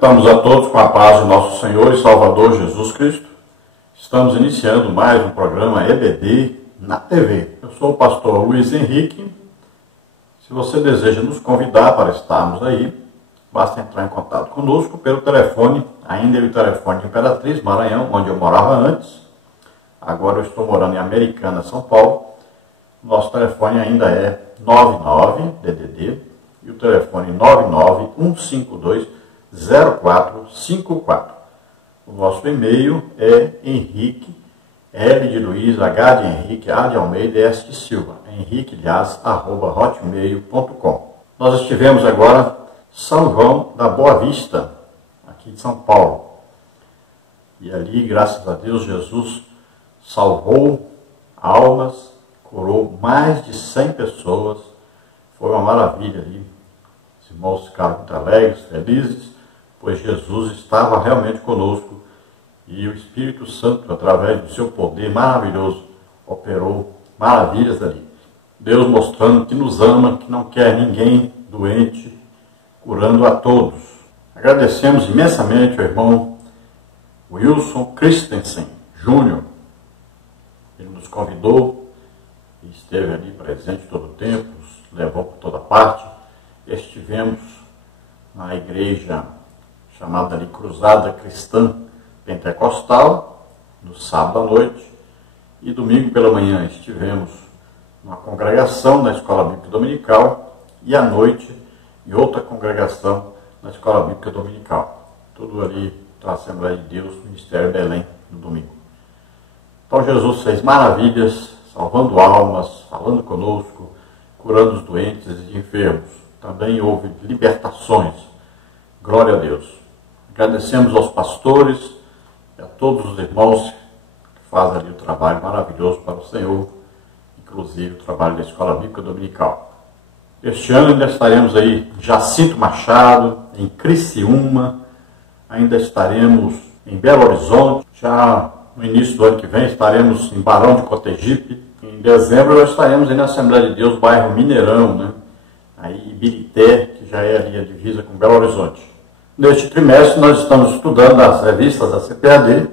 Cumprimentamos a todos com a paz de nosso Senhor e Salvador Jesus Cristo. Estamos iniciando mais um programa EBD na TV. Eu sou o pastor Luiz Henrique. Se você deseja nos convidar para estarmos aí, basta entrar em contato conosco pelo telefone, ainda é o telefone de Imperatriz, Maranhão, onde eu morava antes. Agora eu estou morando em Americana, São Paulo. Nosso telefone ainda é 99-DDD e o telefone 99152-0454. O nosso e-mail é Henrique, L de Luiz, H de Henrique, A de Almeida, S de Silva, henriquelhas@hotmail.com. Nós estivemos agora em São João da Boa Vista, aqui de São Paulo. E ali, graças a Deus, Jesus salvou almas, curou mais de 100 pessoas. Foi uma maravilha ali. Os irmãos ficaram muito alegres, felizes, pois Jesus estava realmente conosco e o Espírito Santo, através do seu poder maravilhoso, operou maravilhas ali. Deus mostrando que nos ama, que não quer ninguém doente, curando a todos. Agradecemos imensamente ao irmão Wilson Christensen Júnior. Ele nos convidou e esteve ali presente todo o tempo, nos levou por toda parte. Estivemos na igreja chamada ali Cruzada Cristã Pentecostal, no sábado à noite, e domingo pela manhã estivemos numa congregação na Escola Bíblica Dominical e à noite em outra congregação na Escola Bíblica Dominical. Tudo ali da Assembleia de Deus, Ministério Belém, no domingo. Então Jesus fez maravilhas, salvando almas, falando conosco, curando os doentes e enfermos. Também houve libertações. Glória a Deus. Agradecemos aos pastores e a todos os irmãos que fazem ali o trabalho maravilhoso para o Senhor, inclusive o trabalho da Escola Bíblica Dominical. Este ano ainda estaremos aí em Jacinto Machado, em Criciúma, ainda estaremos em Belo Horizonte, já no início do ano que vem estaremos em Barão de Cotegipe. Em dezembro nós estaremos aí na Assembleia de Deus, bairro Mineirão, né? Aí Ibirité, que já é ali a divisa com Belo Horizonte. Neste trimestre nós estamos estudando as revistas da CPAD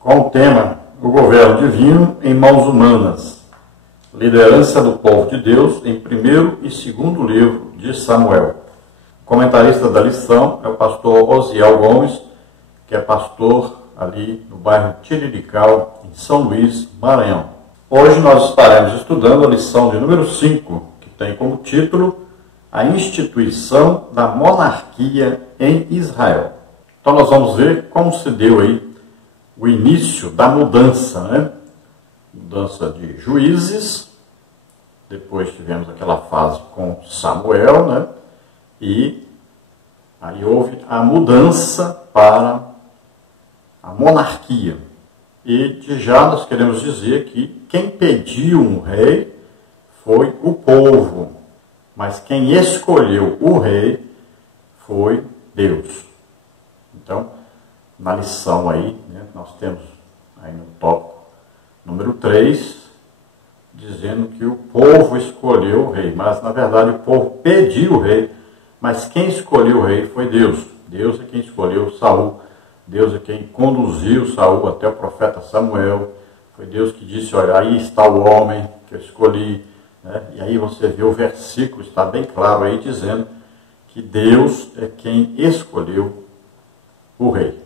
com o tema O Governo Divino em Mãos Humanas, liderança do povo de Deus em primeiro e segundo livro de Samuel. O comentarista da lição é o pastor Osiel Gomes, que é pastor ali no bairro Tirirical, em São Luís, Maranhão. Hoje nós estaremos estudando a lição de número 5, que tem como título A Instituição da Monarquia em Israel. Então nós vamos ver como se deu aí o início da mudança, né? Mudança de juízes, depois tivemos aquela fase com Samuel, né? E aí houve a mudança para a monarquia. E de já nós queremos dizer que quem pediu um rei foi o povo, mas quem escolheu o rei foi Deus. Então, na lição aí, né, nós temos aí no tópico número 3, dizendo que o povo escolheu o rei, mas na verdade o povo pediu o rei, mas quem escolheu o rei foi Deus. Deus é quem escolheu Saul. Deus é quem conduziu Saul até o profeta Samuel. Foi Deus que disse, olha, aí está o homem que eu escolhi. Né? E aí você vê o versículo, está bem claro aí, dizendo que Deus é quem escolheu o rei.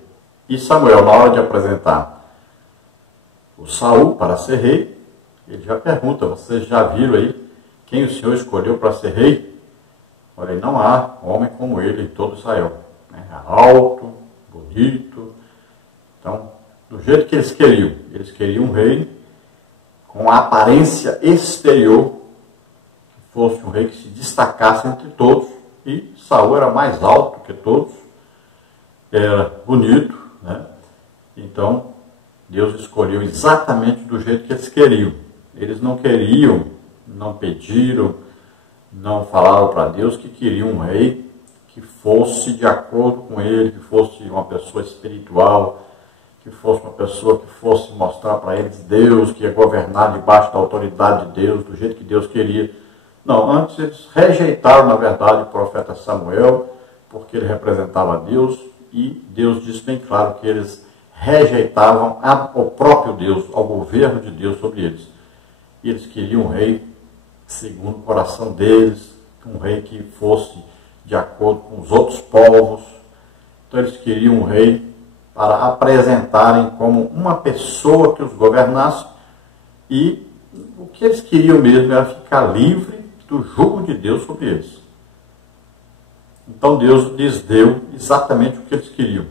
E Samuel, na hora de apresentar o Saul para ser rei, ele já pergunta, vocês já viram aí quem o Senhor escolheu para ser rei? Olha, não há homem como ele em todo Israel. Né? Alto, bonito. Então, do jeito que eles queriam um rei com a aparência exterior, que fosse um rei que se destacasse entre todos, e Saul era mais alto que todos, era bonito, né? Então, Deus escolheu exatamente do jeito que eles queriam. Eles não queriam, não pediram, não falaram para Deus que queriam um rei que fosse de acordo com ele, que fosse uma pessoa espiritual, que fosse uma pessoa que fosse mostrar para eles Deus, que ia governar debaixo da autoridade de Deus, do jeito que Deus queria. Não, antes eles rejeitaram, na verdade, o profeta Samuel, porque ele representava Deus, e Deus disse bem claro que eles rejeitavam o próprio Deus, ao governo de Deus sobre eles. E eles queriam um rei segundo o coração deles, um rei que fosse de acordo com os outros povos. Então eles queriam um rei para apresentarem como uma pessoa que os governasse, e o que eles queriam mesmo era ficar livre do jugo de Deus sobre eles. Então Deus lhes deu exatamente o que eles queriam: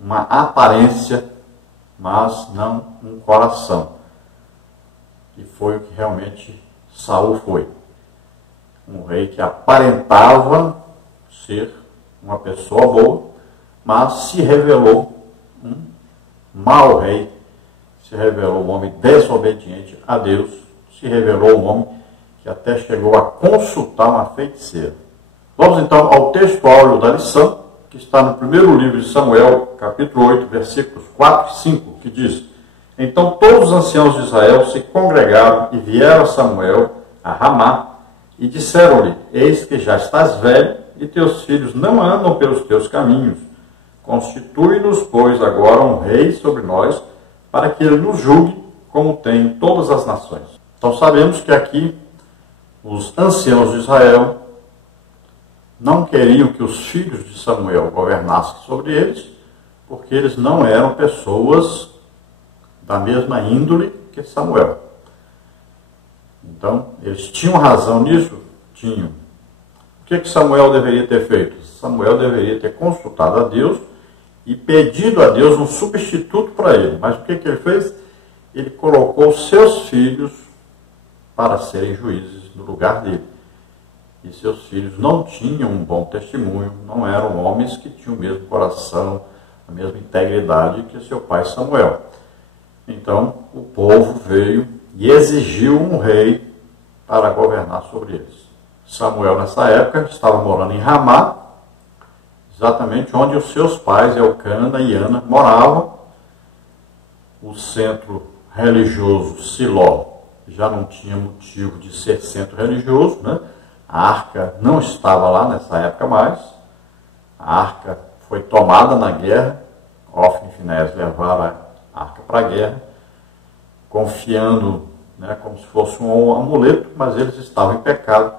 uma aparência, mas não um coração. E foi o que realmente Saul foi. Um rei que aparentava ser uma pessoa boa, mas se revelou um mau rei, se revelou um homem desobediente a Deus, se revelou um homem que até chegou a consultar uma feiticeira. Vamos então ao texto áureo da lição, que está no primeiro livro de Samuel, capítulo 8, versículos 4 e 5, que diz: Então todos os anciãos de Israel se congregaram e vieram a Samuel a Ramá, e disseram-lhe: Eis que já estás velho, e teus filhos não andam pelos teus caminhos. Constitui-nos, pois, agora um rei sobre nós, para que ele nos julgue, como tem todas as nações. Então sabemos que aqui os anciãos de Israel não queriam que os filhos de Samuel governassem sobre eles, porque eles não eram pessoas da mesma índole que Samuel. Então, eles tinham razão nisso? Tinham. O que Samuel deveria ter feito? Samuel deveria ter consultado a Deus e pedido a Deus um substituto para ele. Mas o que ele fez? Ele colocou seus filhos para serem juízes no lugar dele. E seus filhos não tinham um bom testemunho, não eram homens que tinham o mesmo coração, a mesma integridade que seu pai Samuel. Então, o povo veio e exigiu um rei para governar sobre eles. Samuel, nessa época, estava morando em Ramá, exatamente onde os seus pais, Elcana e Ana, moravam. O centro religioso, Siló, já não tinha motivo de ser centro religioso, né? A arca não estava lá nessa época mais. A arca foi tomada na guerra. Ofni e Finéias levaram a arca para a guerra, confiando, né, como se fosse um amuleto, mas eles estavam em pecado.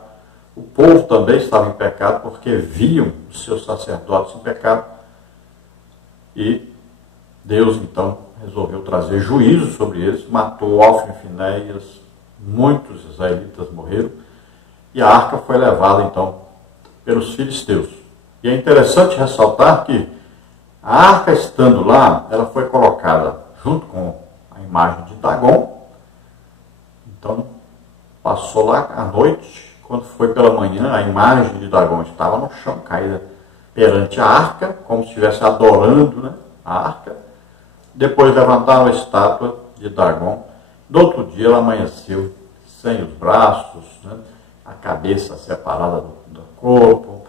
O povo também estava em pecado, porque viam os seus sacerdotes em pecado. E Deus, então, resolveu trazer juízo sobre eles, matou Ofni e Finéias, muitos israelitas morreram, e a arca foi levada, então, pelos filisteus. E é interessante ressaltar que a arca, estando lá, ela foi colocada junto com a imagem de Dagon. Então, passou lá à noite. Quando foi pela manhã, a imagem de Dagon estava no chão, caída perante a arca, como se estivesse adorando, né, a arca. Depois levantaram a estátua de Dagon. No outro dia, ela amanheceu sem os braços, né, a cabeça separada do corpo.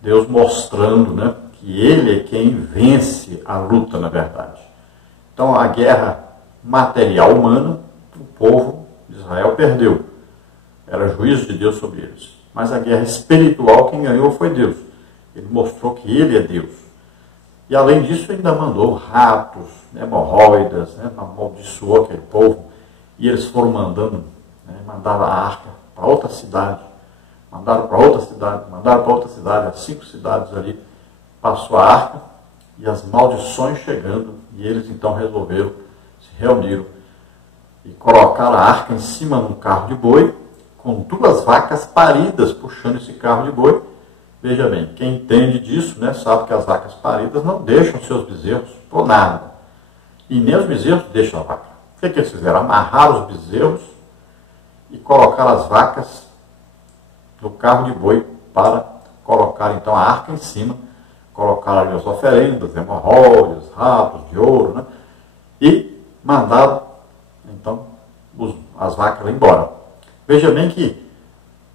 Deus mostrando, né, que ele é quem vence a luta, na verdade. Então, a guerra material humana, o povo de Israel perdeu. Era juízo de Deus sobre eles. Mas a guerra espiritual, quem ganhou foi Deus. Ele mostrou que ele é Deus. E além disso, ainda mandou ratos, hemorroidas, né, amaldiçoou aquele povo. E eles foram mandando, né, mandaram a arca para outra cidade. Mandaram para outra cidade, mandaram para outra cidade, as 5 cidades ali. Passou a arca e as maldições chegando. E eles então resolveram, se reuniram e colocaram a arca em cima de um carro de boi, com 2 vacas paridas puxando esse carro de boi. Veja bem, quem entende disso, né, sabe que as vacas paridas não deixam seus bezerros por nada. E nem os bezerros deixam a vaca. O que eles fizeram? Amarraram os bezerros e colocaram as vacas no carro de boi para colocar então a arca em cima. Colocaram ali as oferendas, hemorroides, ratos de ouro, né, e mandaram então as vacas embora. Veja bem que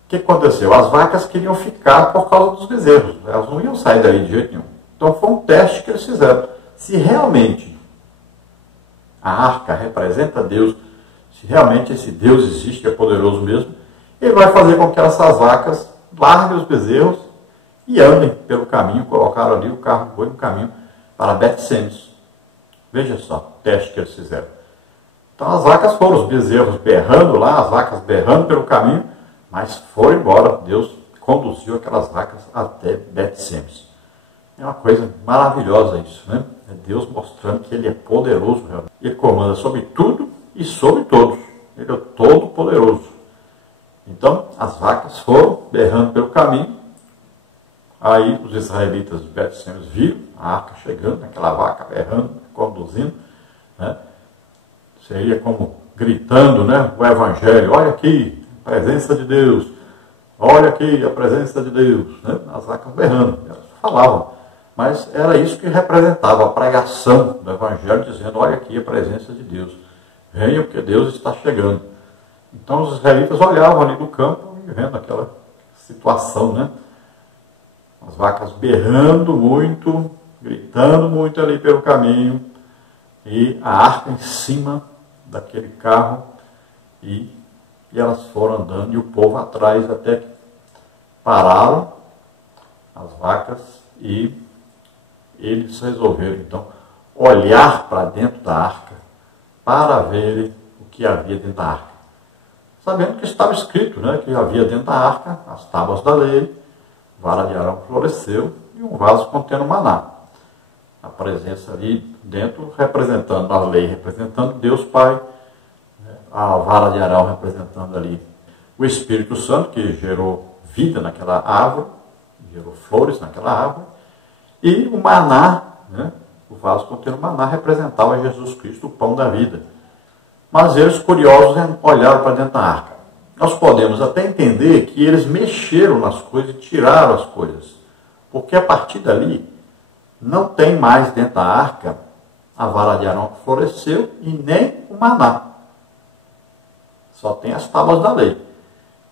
o que aconteceu? As vacas queriam ficar por causa dos bezerros. Elas não iam sair daí de jeito nenhum. Então foi um teste que eles fizeram. Se realmente a arca representa Deus, se realmente esse Deus existe, é poderoso mesmo, ele vai fazer com que essas vacas larguem os bezerros e andem pelo caminho. Colocaram ali, o carro foi no caminho para Bet-Semes. Veja só o teste que eles fizeram. Então as vacas foram, os bezerros berrando lá, as vacas berrando pelo caminho, mas foram embora. Deus conduziu aquelas vacas até Bet-Semes. É uma coisa maravilhosa isso, né? É Deus mostrando que Ele é poderoso realmente. Ele comanda sobre tudo e sobre todos. Ele é todo poderoso. Então, as vacas foram berrando pelo caminho. Aí os israelitas de Bet-Semes viram a arca chegando, aquela vaca berrando, conduzindo, né? Seria como gritando, né? O evangelho, olha aqui, a presença de Deus. Olha aqui, a presença de Deus. Né? As vacas berrando, elas falavam. Mas era isso que representava a pregação do evangelho, dizendo, olha aqui a presença de Deus. Venha porque Deus está chegando. Então os israelitas olhavam ali do campo e vendo aquela situação, né? As vacas berrando muito, gritando muito ali pelo caminho, e a arca em cima daquele carro, e elas foram andando, e o povo atrás, até que pararam as vacas, e eles resolveram então olhar para dentro da arca, para verem o que havia dentro da arca. Sabendo que estava escrito, né, que havia dentro da arca as tábuas da lei, vara de Arão floresceu e um vaso contendo maná. A presença ali dentro representando a lei, representando Deus Pai, a vara de Arão representando ali o Espírito Santo, que gerou vida naquela árvore, gerou flores naquela árvore, e o maná, né, o vaso contendo maná, representava Jesus Cristo, o pão da vida. Mas eles, curiosos, olharam para dentro da arca. Nós podemos até entender que eles mexeram nas coisas e tiraram as coisas, porque a partir dali não tem mais dentro da arca a vara de Arão que floresceu e nem o maná. Só tem as tábuas da lei.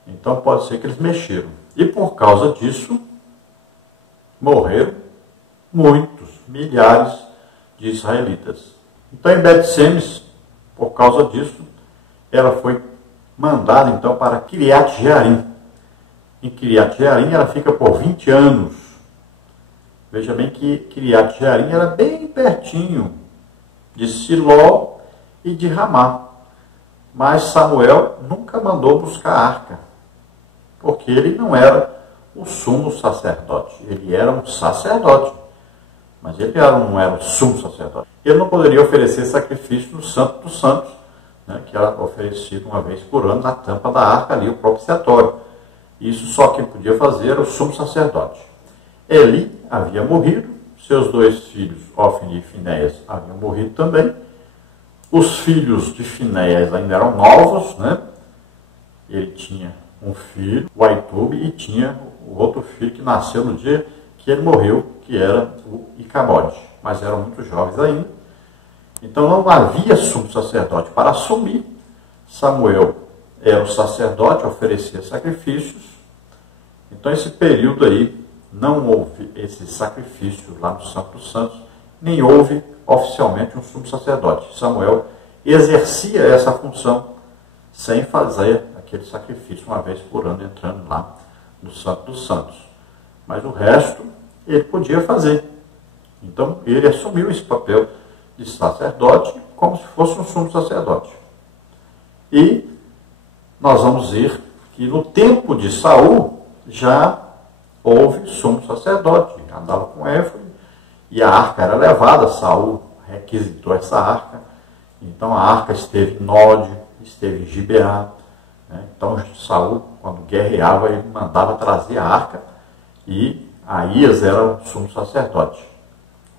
Então pode ser que eles mexeram. E por causa disso, morreram muitos, milhares de israelitas. Então em Bet-Semes, por causa disso, ela foi mandada então para Kiriat Jearim. Em Kiriat Jearim ela fica por 20 anos. Veja bem que Kiriat Jearim era bem pertinho de Siló e de Ramá. Mas Samuel nunca mandou buscar a arca, porque ele não era o sumo sacerdote. Ele era um sacerdote, mas ele não era o sumo sacerdote. Ele não poderia oferecer sacrifício no Santo dos Santos, né, que era oferecido uma vez por ano na tampa da arca ali, o propiciatório. Isso só quem podia fazer era o sumo sacerdote. Eli havia morrido, seus dois filhos, Ofni e Finéias, haviam morrido também. Os filhos de Finéias ainda eram novos, né? Ele tinha um filho, o Aitube, e tinha o outro filho que nasceu no dia que ele morreu, que era o Icabode. Mas eram muito jovens ainda. Então não havia sumo sacerdote para assumir. Samuel era o sacerdote, oferecia sacrifícios. Então esse período aí não houve esse sacrifício lá no Santo dos Santos, nem houve oficialmente um sumo sacerdote. Samuel exercia essa função sem fazer aquele sacrifício uma vez por ano, entrando lá no Santo dos Santos. Mas o resto ele podia fazer. Então ele assumiu esse papel de sacerdote como se fosse um sumo sacerdote. E nós vamos ver que no tempo de Saul já houve sumo sacerdote, andava com éfode, e a arca era levada. Saul requisitou essa arca. Então a arca esteve em Nod, esteve em Gibeá, né? Então Saul, quando guerreava, ele mandava trazer a arca, e Aías era o sumo sacerdote.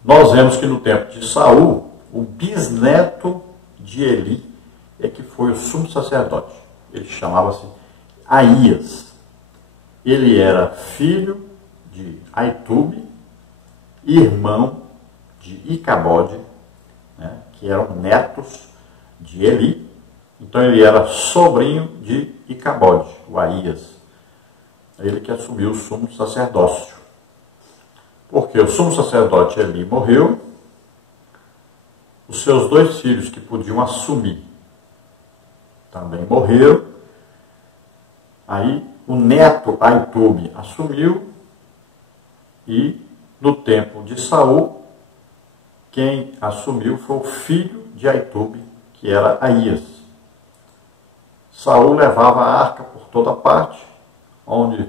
Nós vemos que no tempo de Saul, o bisneto de Eli é que foi o sumo sacerdote. Ele chamava-se Aías. Ele era filho de Aitube, irmão de Icabode, né, que eram netos de Eli. Então ele era sobrinho de Icabode, o Aías. Ele que assumiu o sumo sacerdócio. Porque o sumo sacerdote Eli morreu, os seus dois filhos que podiam assumir também morreram. Aí o neto Aitube assumiu, E no tempo de Saul, quem assumiu foi o filho de Aitube, que era Aías. Saul levava a arca por toda parte, onde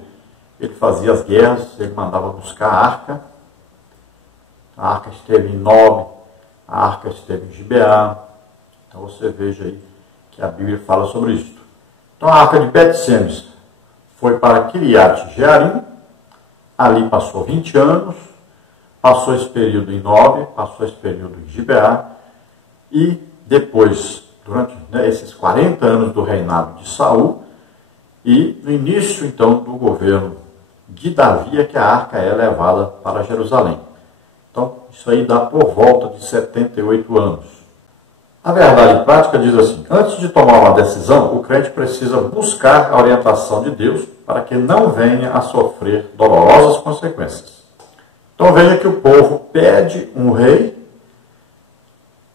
ele fazia as guerras, ele mandava buscar a arca. A arca esteve em Nob, a arca esteve em Gibeá. Então você veja aí que a Bíblia fala sobre isso. Então a arca de Bet-Semes foi para Kiriat Jearim, ali passou 20 anos, passou esse período em Nob, passou esse período em Gibeá, e depois, durante esses 40 anos do reinado de Saul, e no início então do governo de Davi, é que a arca é levada para Jerusalém. Então isso aí dá por volta de 78 anos. A verdade prática diz assim: antes de tomar uma decisão, o crente precisa buscar a orientação de Deus para que não venha a sofrer dolorosas consequências. Então veja que o povo pede um rei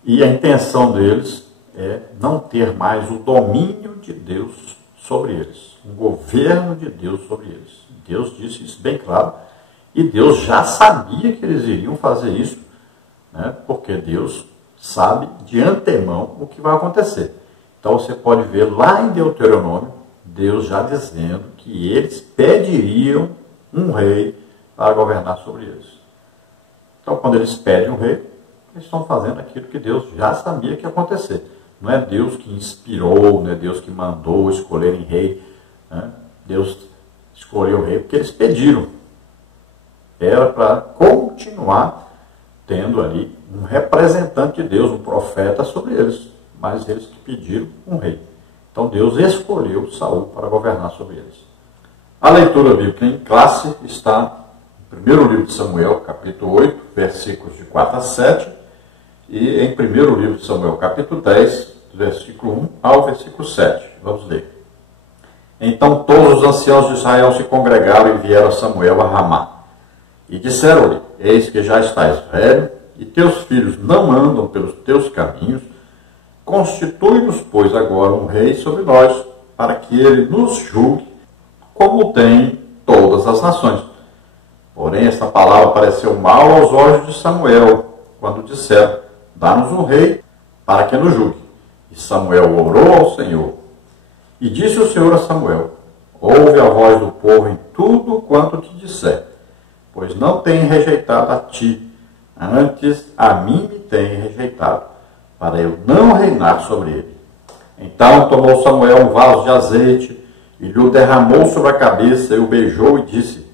e a intenção deles é não ter mais o domínio de Deus sobre eles, um governo de Deus sobre eles. Deus disse isso bem claro e Deus já sabia que eles iriam fazer isso, né? Porque Deus sabe de antemão o que vai acontecer. Então você pode ver lá em Deuteronômio, Deus já dizendo que eles pediriam um rei para governar sobre eles. Então quando eles pedem um rei, eles estão fazendo aquilo que Deus já sabia que ia acontecer. Não é Deus que inspirou, não é Deus que mandou escolherem rei, né? Deus escolheu o rei porque eles pediram. Era para continuar tendo ali um representante de Deus, um profeta sobre eles, mas eles que pediram um rei. Então Deus escolheu Saul para governar sobre eles. A leitura bíblica em classe está no primeiro livro de Samuel, capítulo 8, versículos de 4 a 7, e em primeiro livro de Samuel, capítulo 10, versículo 1 ao versículo 7. Vamos ler. Então todos os anciãos de Israel se congregaram e vieram a Samuel a Ramá. E disseram-lhe: eis que já estás velho, e teus filhos não andam pelos teus caminhos. Constitui-nos, pois, agora um rei sobre nós, para que ele nos julgue, como tem todas as nações. Porém, esta palavra pareceu mal aos olhos de Samuel, quando disseram: dá-nos um rei, para que nos julgue. E Samuel orou ao Senhor. E disse o Senhor a Samuel: ouve a voz do povo em tudo quanto te disser, pois não tem rejeitado a ti, antes a mim me tem rejeitado, para eu não reinar sobre ele. Então tomou Samuel um vaso de azeite, e lhe o derramou sobre a cabeça, e o beijou e disse: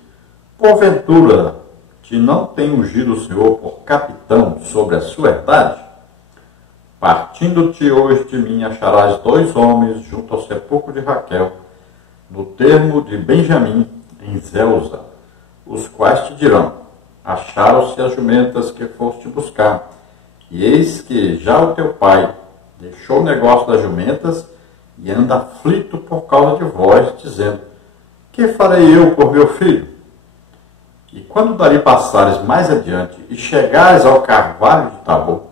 porventura te não tem ungido o Senhor por capitão sobre a sua herdade? Partindo-te hoje de mim, acharás 2 homens junto ao sepulcro de Raquel, no termo de Benjamim, em Zelza, os quais te dirão: acharam-se as jumentas que foste buscar, e eis que já o teu pai deixou o negócio das jumentas e anda aflito por causa de vós, dizendo: que farei eu por meu filho? E quando dali passares mais adiante e chegares ao carvalho de Tabor,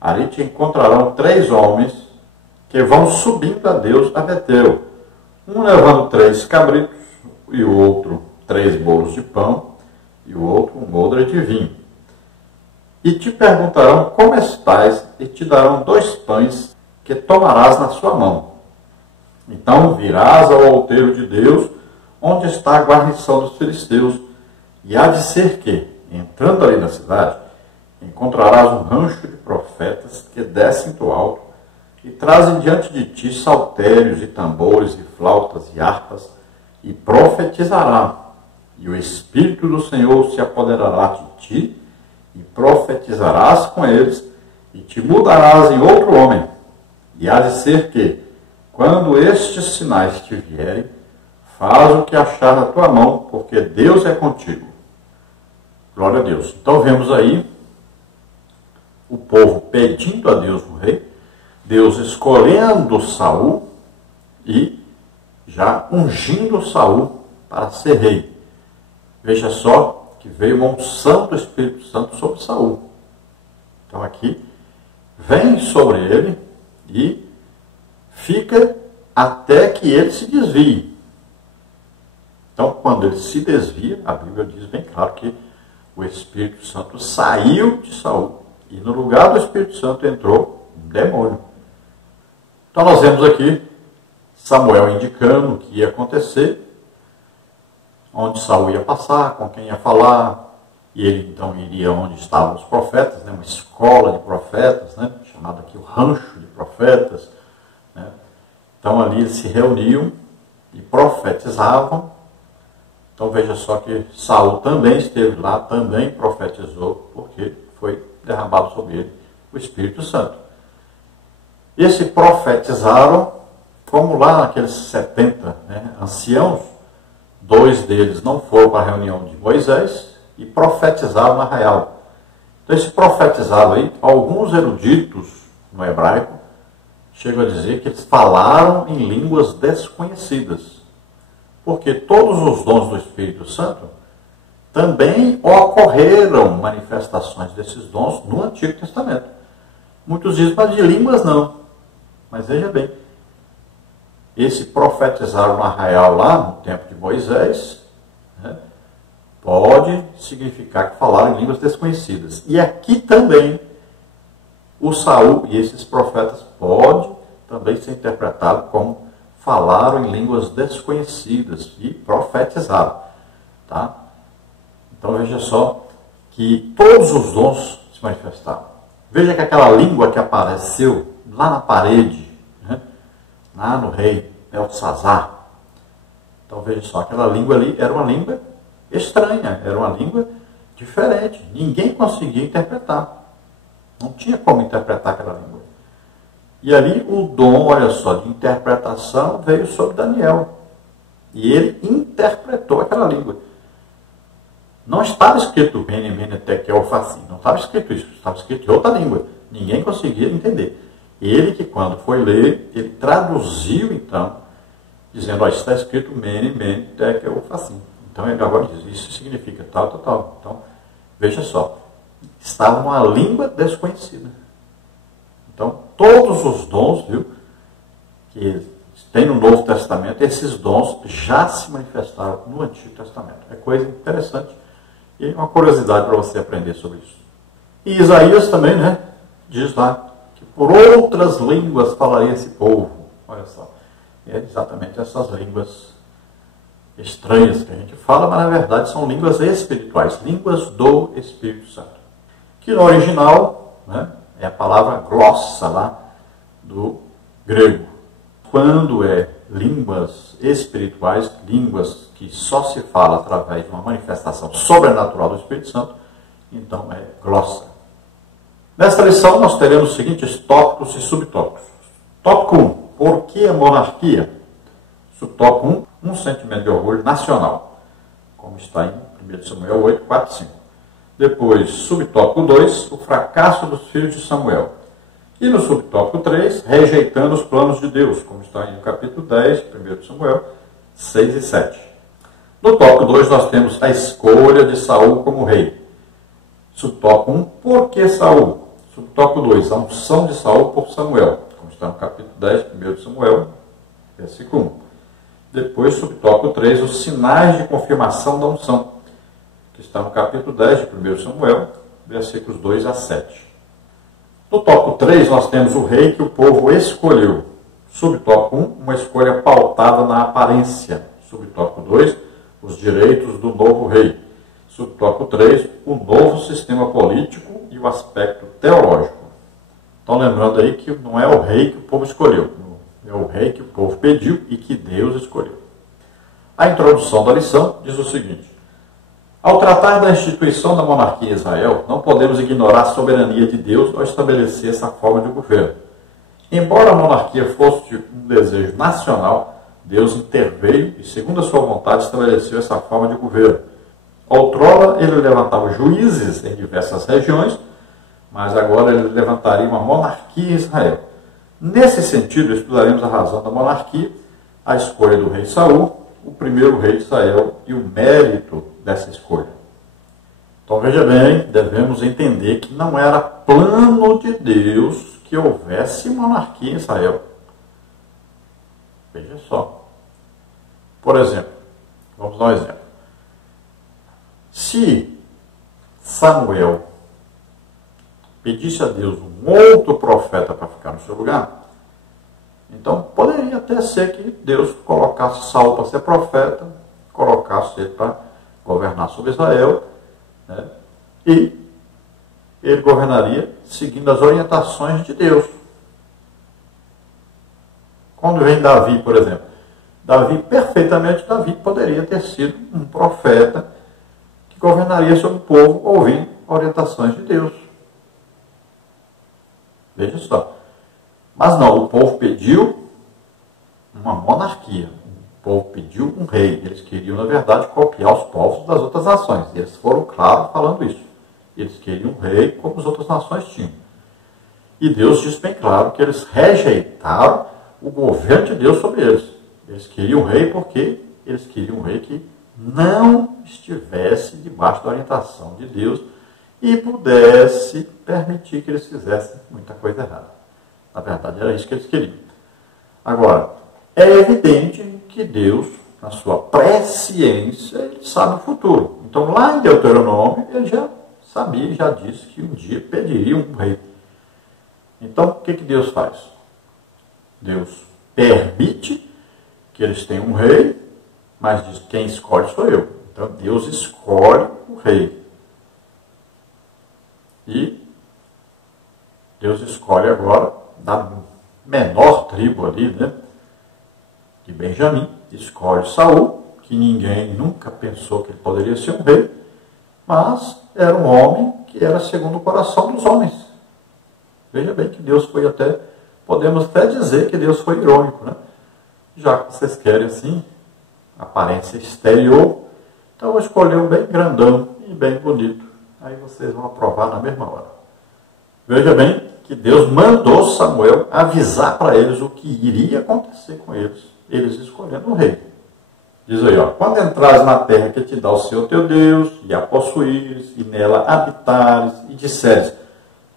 ali te encontrarão 3 homens que vão subindo a Deus a Betel, um levando 3 cabritos, e o outro 3 bolos de pão, e o outro um odre de vinho. E te perguntarão como estás, e te darão 2 pães que tomarás na sua mão. Então virás ao outeiro de Deus, onde está a guarnição dos filisteus, e há de ser que, entrando ali na cidade, encontrarás um rancho de profetas que descem do alto e trazem diante de ti saltérios e tambores e flautas e harpas, e profetizará. E o Espírito do Senhor se apoderará de ti, e profetizarás com eles, e te mudarás em outro homem. E há de ser que, quando estes sinais te vierem, faz o que achar na tua mão, porque Deus é contigo. Glória a Deus. Então vemos aí o povo pedindo a Deus um rei, Deus escolhendo Saul e já ungindo Saul para ser rei. Veja só que veio uma unção do Espírito Santo sobre Saul. Então aqui vem sobre ele e fica até que ele se desvie. Então quando ele se desvia, a Bíblia diz bem claro que o Espírito Santo saiu de Saul e no lugar do Espírito Santo entrou um demônio. Então nós vemos aqui Samuel indicando o que ia acontecer, onde Saul ia passar, com quem ia falar, e ele então iria onde estavam os profetas, né, uma escola de profetas, né, chamada aqui o rancho de profetas. Né. Então ali eles se reuniam e profetizavam. Então veja só que Saul também esteve lá, também profetizou, porque foi derramado sobre ele o Espírito Santo. E se profetizaram, como lá naqueles 70 anciãos, 2 deles não foram para a reunião de Moisés e profetizaram na arraial. Então esse profetizado aí, alguns eruditos no hebraico chegam a dizer que eles falaram em línguas desconhecidas. Porque todos os dons do Espírito Santo também ocorreram manifestações desses dons no Antigo Testamento. Muitos dizem, mas de línguas não. Mas veja bem, esse profetizaram no arraial lá no tempo de Moisés, né, pode significar que falaram em línguas desconhecidas. E aqui também, o Saul e esses profetas pode também ser interpretado como falaram em línguas desconhecidas e profetizaram. Tá? Então veja só que todos os dons se manifestaram. Veja que aquela língua que apareceu lá na parede, né, lá no rei Belsazar. Então veja só, aquela língua ali era uma língua estranha, era uma língua diferente. Ninguém conseguia interpretar. Não tinha como interpretar aquela língua. E ali o dom, olha só, de interpretação veio sobre Daniel. E ele interpretou aquela língua. Não estava escrito Bene, Mene, Tekel, Facim. Não estava escrito isso. Estava escrito em outra língua. Ninguém conseguia entender. Ele que quando foi ler, ele traduziu então, dizendo, ó, está escrito Mene, Mene, Tekel, Facim. Então ele agora diz, isso significa tal, tal, tal. Então, veja só, estava uma língua desconhecida. Então, todos os dons, viu, que tem no Novo Testamento, esses dons já se manifestaram no Antigo Testamento. É coisa interessante e uma curiosidade para você aprender sobre isso. E Isaías também, né, diz lá que por outras línguas falaria esse povo. Olha só, é exatamente essas línguas estranhas que a gente fala, mas na verdade são línguas espirituais, línguas do Espírito Santo. Que no original, né, é a palavra glossa lá do grego. Quando é línguas espirituais, línguas que só se fala através de uma manifestação sobrenatural do Espírito Santo, então é glossa. Nesta lição nós teremos os seguintes tópicos e subtópicos. Tópico 1. Por que a monarquia? Subtópico 1. Um sentimento de orgulho nacional, como está em 1 Samuel 8, 4 e 5. Depois, subtópico 2, o fracasso dos filhos de Samuel. E no subtópico 3, rejeitando os planos de Deus, como está em capítulo 10, 1 Samuel 6 e 7. No tópico 2, nós temos a escolha de Saul como rei. Subtópico 1, por que Saul? Subtópico 2, a unção de Saul por Samuel, como está no capítulo 10, 1 Samuel, versículo 1. Depois, subtópico 3, os sinais de confirmação da unção, que está no capítulo 10 de 1 Samuel, versículos 2 a 7. No tópico 3, nós temos o rei que o povo escolheu. Subtópico 1, uma escolha pautada na aparência. Subtópico 2, os direitos do novo rei. Subtópico 3, o novo sistema político e o aspecto teológico. Então, lembrando aí que não é o rei que o povo escolheu, é o rei que o povo pediu e que Deus escolheu. A introdução da lição diz o seguinte: ao tratar da instituição da monarquia em Israel, não podemos ignorar a soberania de Deus ao estabelecer essa forma de governo. Embora a monarquia fosse um desejo nacional, Deus interveio e, segundo a sua vontade, estabeleceu essa forma de governo. Outrora, ele levantava juízes em diversas regiões, mas agora ele levantaria uma monarquia em Israel. Nesse sentido, estudaremos a razão da monarquia, a escolha do rei Saul, o primeiro rei de Israel e o mérito dessa escolha. Então veja bem, devemos entender que não era plano de Deus que houvesse monarquia em Israel. Veja só. Por exemplo, vamos dar um exemplo. Se Samuel pedisse a Deus um outro profeta para ficar no seu lugar, então poderia até ser que Deus colocasse Saul para ser profeta, colocasse ele para governar sobre Israel, né? E ele governaria seguindo as orientações de Deus. Quando vem Davi, por exemplo, Davi poderia ter sido um profeta que governaria sobre o povo ouvindo orientações de Deus. Veja só. Mas não, o povo pediu uma monarquia. O povo pediu um rei. Eles queriam, na verdade, copiar os povos das outras nações. E eles foram claros falando isso. Eles queriam um rei como as outras nações tinham. E Deus diz bem claro que eles rejeitaram o governo de Deus sobre eles. Eles queriam um rei porque eles queriam um rei que não estivesse debaixo da orientação de Deus e pudesse permitir que eles fizessem muita coisa errada. Na verdade, era isso que eles queriam. Agora, é evidente que Deus, na sua presciência, ele sabe o futuro. Então, lá em Deuteronômio, ele já sabia, já disse que um dia pediria um rei. Então, o que Deus faz? Deus permite que eles tenham um rei, mas diz: quem escolhe sou eu. Então, Deus escolhe o rei. E Deus escolhe agora, da menor tribo ali, né, de Benjamim, escolhe Saul, que ninguém nunca pensou que ele poderia ser um rei, mas era um homem que era segundo o coração dos homens. Veja bem que Deus foi até, podemos até dizer que Deus foi irônico, né? Já que vocês querem assim, aparência exterior, então eu vou escolher um bem grandão e bem bonito. Aí vocês vão aprovar na mesma hora. Veja bem que Deus mandou Samuel avisar para eles o que iria acontecer com eles, eles escolhendo o rei. Diz aí, ó: quando entrares na terra que te dá o Senhor teu Deus, e a possuíres, e nela habitares, e disseres: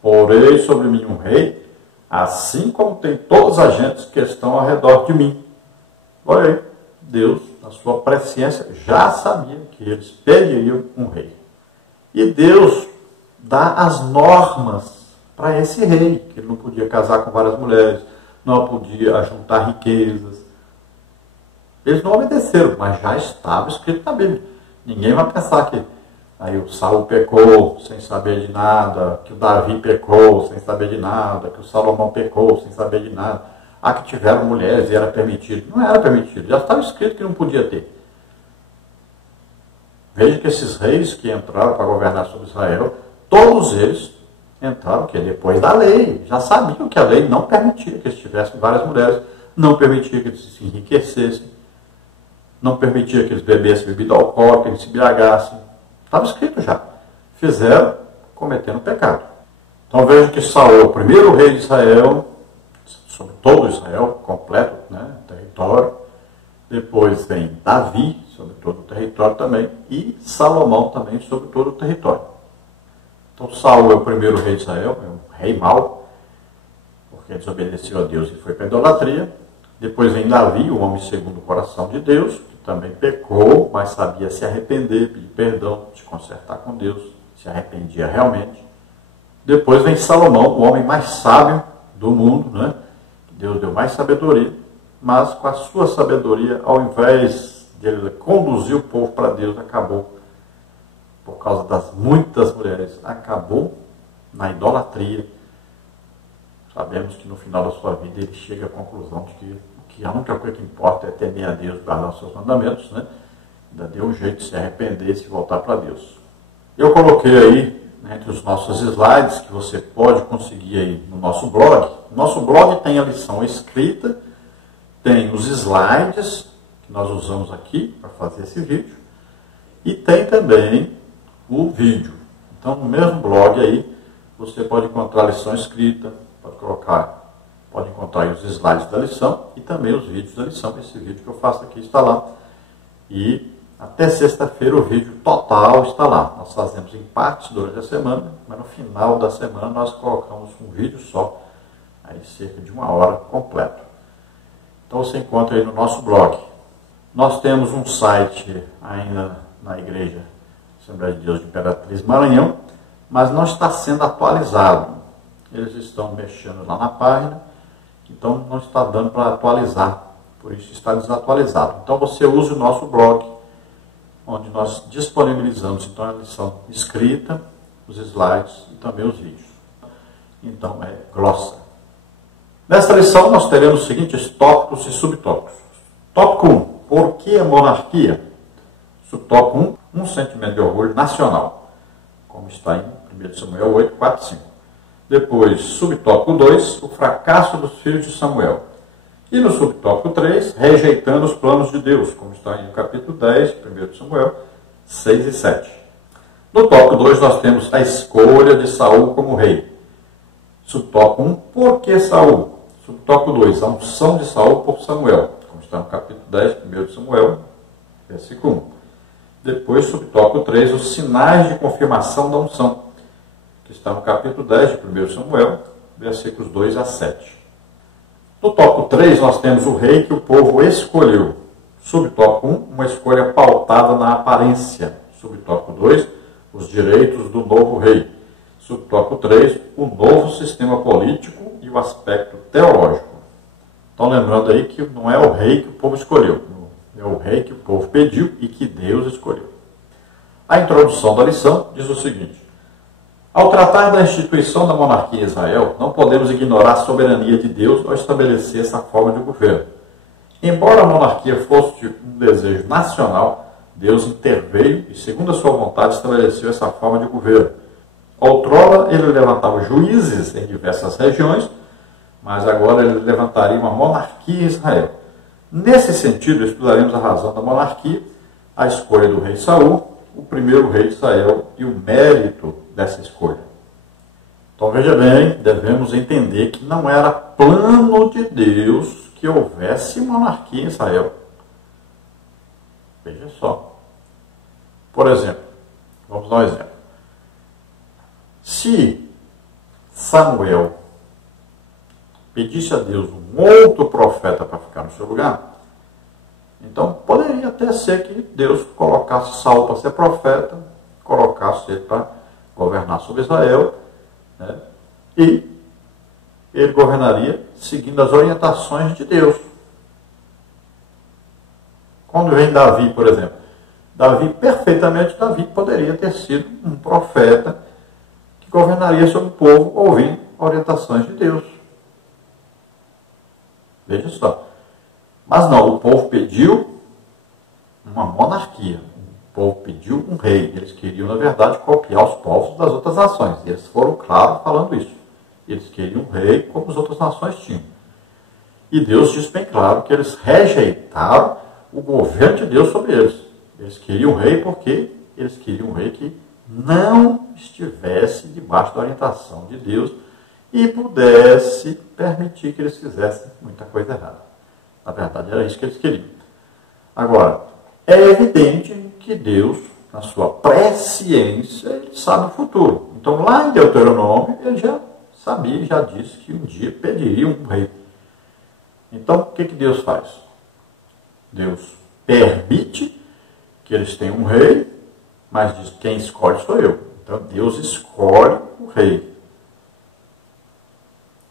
porei sobre mim um rei, assim como tem todas as gentes que estão ao redor de mim. Olha aí, Deus, na sua presciência, já sabia que eles pediriam um rei. E Deus dá as normas para esse rei, que ele não podia casar com várias mulheres, não podia ajuntar riquezas. Eles não obedeceram, mas já estava escrito na Bíblia. Ninguém vai pensar que aí o Saul pecou sem saber de nada, que o Davi pecou sem saber de nada, que o Salomão pecou sem saber de nada. Ah, que tiveram mulheres e era permitido. Não era permitido, já estava escrito que não podia ter. Veja que esses reis que entraram para governar sobre Israel, todos eles entraram que depois da lei. Já sabiam que a lei não permitia que eles tivessem várias mulheres, não permitia que eles se enriquecessem, não permitia que eles bebessem bebida alcoólica, que eles se embriagassem. Estava escrito já. Fizeram cometendo pecado. Então veja que Saul, o primeiro rei de Israel, sobre todo Israel, completo, né, território. Depois vem Davi, sobre todo o território também, e Salomão também, sobre todo o território. Então Saul é o primeiro rei de Israel, é um rei mau, porque desobedeceu a Deus e foi para a idolatria. Depois vem Davi, o homem segundo o coração de Deus, que também pecou, mas sabia se arrepender, pedir perdão, se consertar com Deus, se arrependia realmente. Depois vem Salomão, o homem mais sábio do mundo, né? Deus deu mais sabedoria, mas com a sua sabedoria, ao invés de ele conduzir o povo para Deus, acabou, por causa das muitas mulheres, acabou na idolatria. Sabemos que no final da sua vida ele chega à conclusão de que a única coisa que importa é temer a Deus, guardar os seus mandamentos, né? Ainda deu um jeito de se arrepender e se voltar para Deus. Eu coloquei aí, né, entre os nossos slides, que você pode conseguir aí no nosso blog. Nosso blog tem a lição escrita, tem os slides que nós usamos aqui para fazer esse vídeo, e tem também o vídeo. Então, no mesmo blog aí, você pode encontrar a lição escrita, pode encontrar aí os slides da lição e também os vídeos da lição. Esse vídeo que eu faço aqui está lá. E até sexta-feira o vídeo total está lá. Nós fazemos em partes durante a semana, mas no final da semana nós colocamos um vídeo só, aí cerca de 1 hora completo. Então você encontra aí no nosso blog. Nós temos um site ainda na igreja Assembleia de Deus de Imperatriz Maranhão, mas não está sendo atualizado. Eles estão mexendo lá na página, então não está dando para atualizar, por isso está desatualizado. Então você usa o nosso blog, onde nós disponibilizamos então a lição escrita, os slides e também os vídeos. Então é glossa. Nesta lição nós teremos os seguintes tópicos e subtópicos. Tópico 1. Por que a monarquia? Subtópico 1. Um sentimento de orgulho nacional, como está em 1 Samuel 8, 4, 5. Depois, subtópico 2, o fracasso dos filhos de Samuel. E no subtópico 3, rejeitando os planos de Deus, como está em capítulo 10, 1 Samuel 6 e 7. No tópico 2, nós temos a escolha de Saul como rei. Subtópico 1, por que Saul? Subtópico 2, a unção de Saul por Samuel, como está no capítulo 10, 1 Samuel, versículo 1. Depois, subtópico 3, os sinais de confirmação da unção, que está no capítulo 10 de 1 Samuel, versículos 2 a 7. No tópico 3, nós temos o rei que o povo escolheu. Subtópico 1, uma escolha pautada na aparência. Subtópico 2, os direitos do novo rei. Subtópico 3, o novo sistema político e o aspecto teológico. Então, lembrando aí que não é o rei que o povo escolheu, é o rei que o povo pediu e que Deus escolheu. A introdução da lição diz o seguinte: ao tratar da instituição da monarquia em Israel, não podemos ignorar a soberania de Deus ao estabelecer essa forma de governo. Embora a monarquia fosse um desejo nacional, Deus interveio e, segundo a sua vontade, estabeleceu essa forma de governo. Outrora, ele levantava juízes em diversas regiões, mas agora ele levantaria uma monarquia em Israel. Nesse sentido, estudaremos a razão da monarquia, a escolha do rei Saul, o primeiro rei de Israel e o mérito dessa escolha. Então veja bem, devemos entender que não era plano de Deus que houvesse monarquia em Israel. Veja só. Por exemplo, vamos dar um exemplo. Se Samuel pedisse a Deus um outro profeta para ficar no seu lugar, então poderia até ser que Deus colocasse Saul para ser profeta, colocasse ele para governar sobre Israel, né? E ele governaria seguindo as orientações de Deus. Quando vem Davi, por exemplo, Davi poderia ter sido um profeta que governaria sobre o povo ouvindo orientações de Deus. Veja só. Mas não, o povo pediu uma monarquia. O povo pediu um rei. Eles queriam, na verdade, copiar os povos das outras nações. E eles foram claros falando isso. Eles queriam um rei como as outras nações tinham. E Deus diz bem claro que eles rejeitaram o governo de Deus sobre eles. Eles queriam um rei porque eles queriam um rei que não estivesse debaixo da orientação de Deus e pudesse permitir que eles fizessem muita coisa errada. Na verdade, era isso que eles queriam. Agora, é evidente que Deus, na sua presciência, ele sabe o futuro. Então, lá em Deuteronômio, ele já sabia, já disse que um dia pediria um rei. Então, o que Deus faz? Deus permite que eles tenham um rei, mas diz, quem escolhe sou eu. Então, Deus escolhe o rei.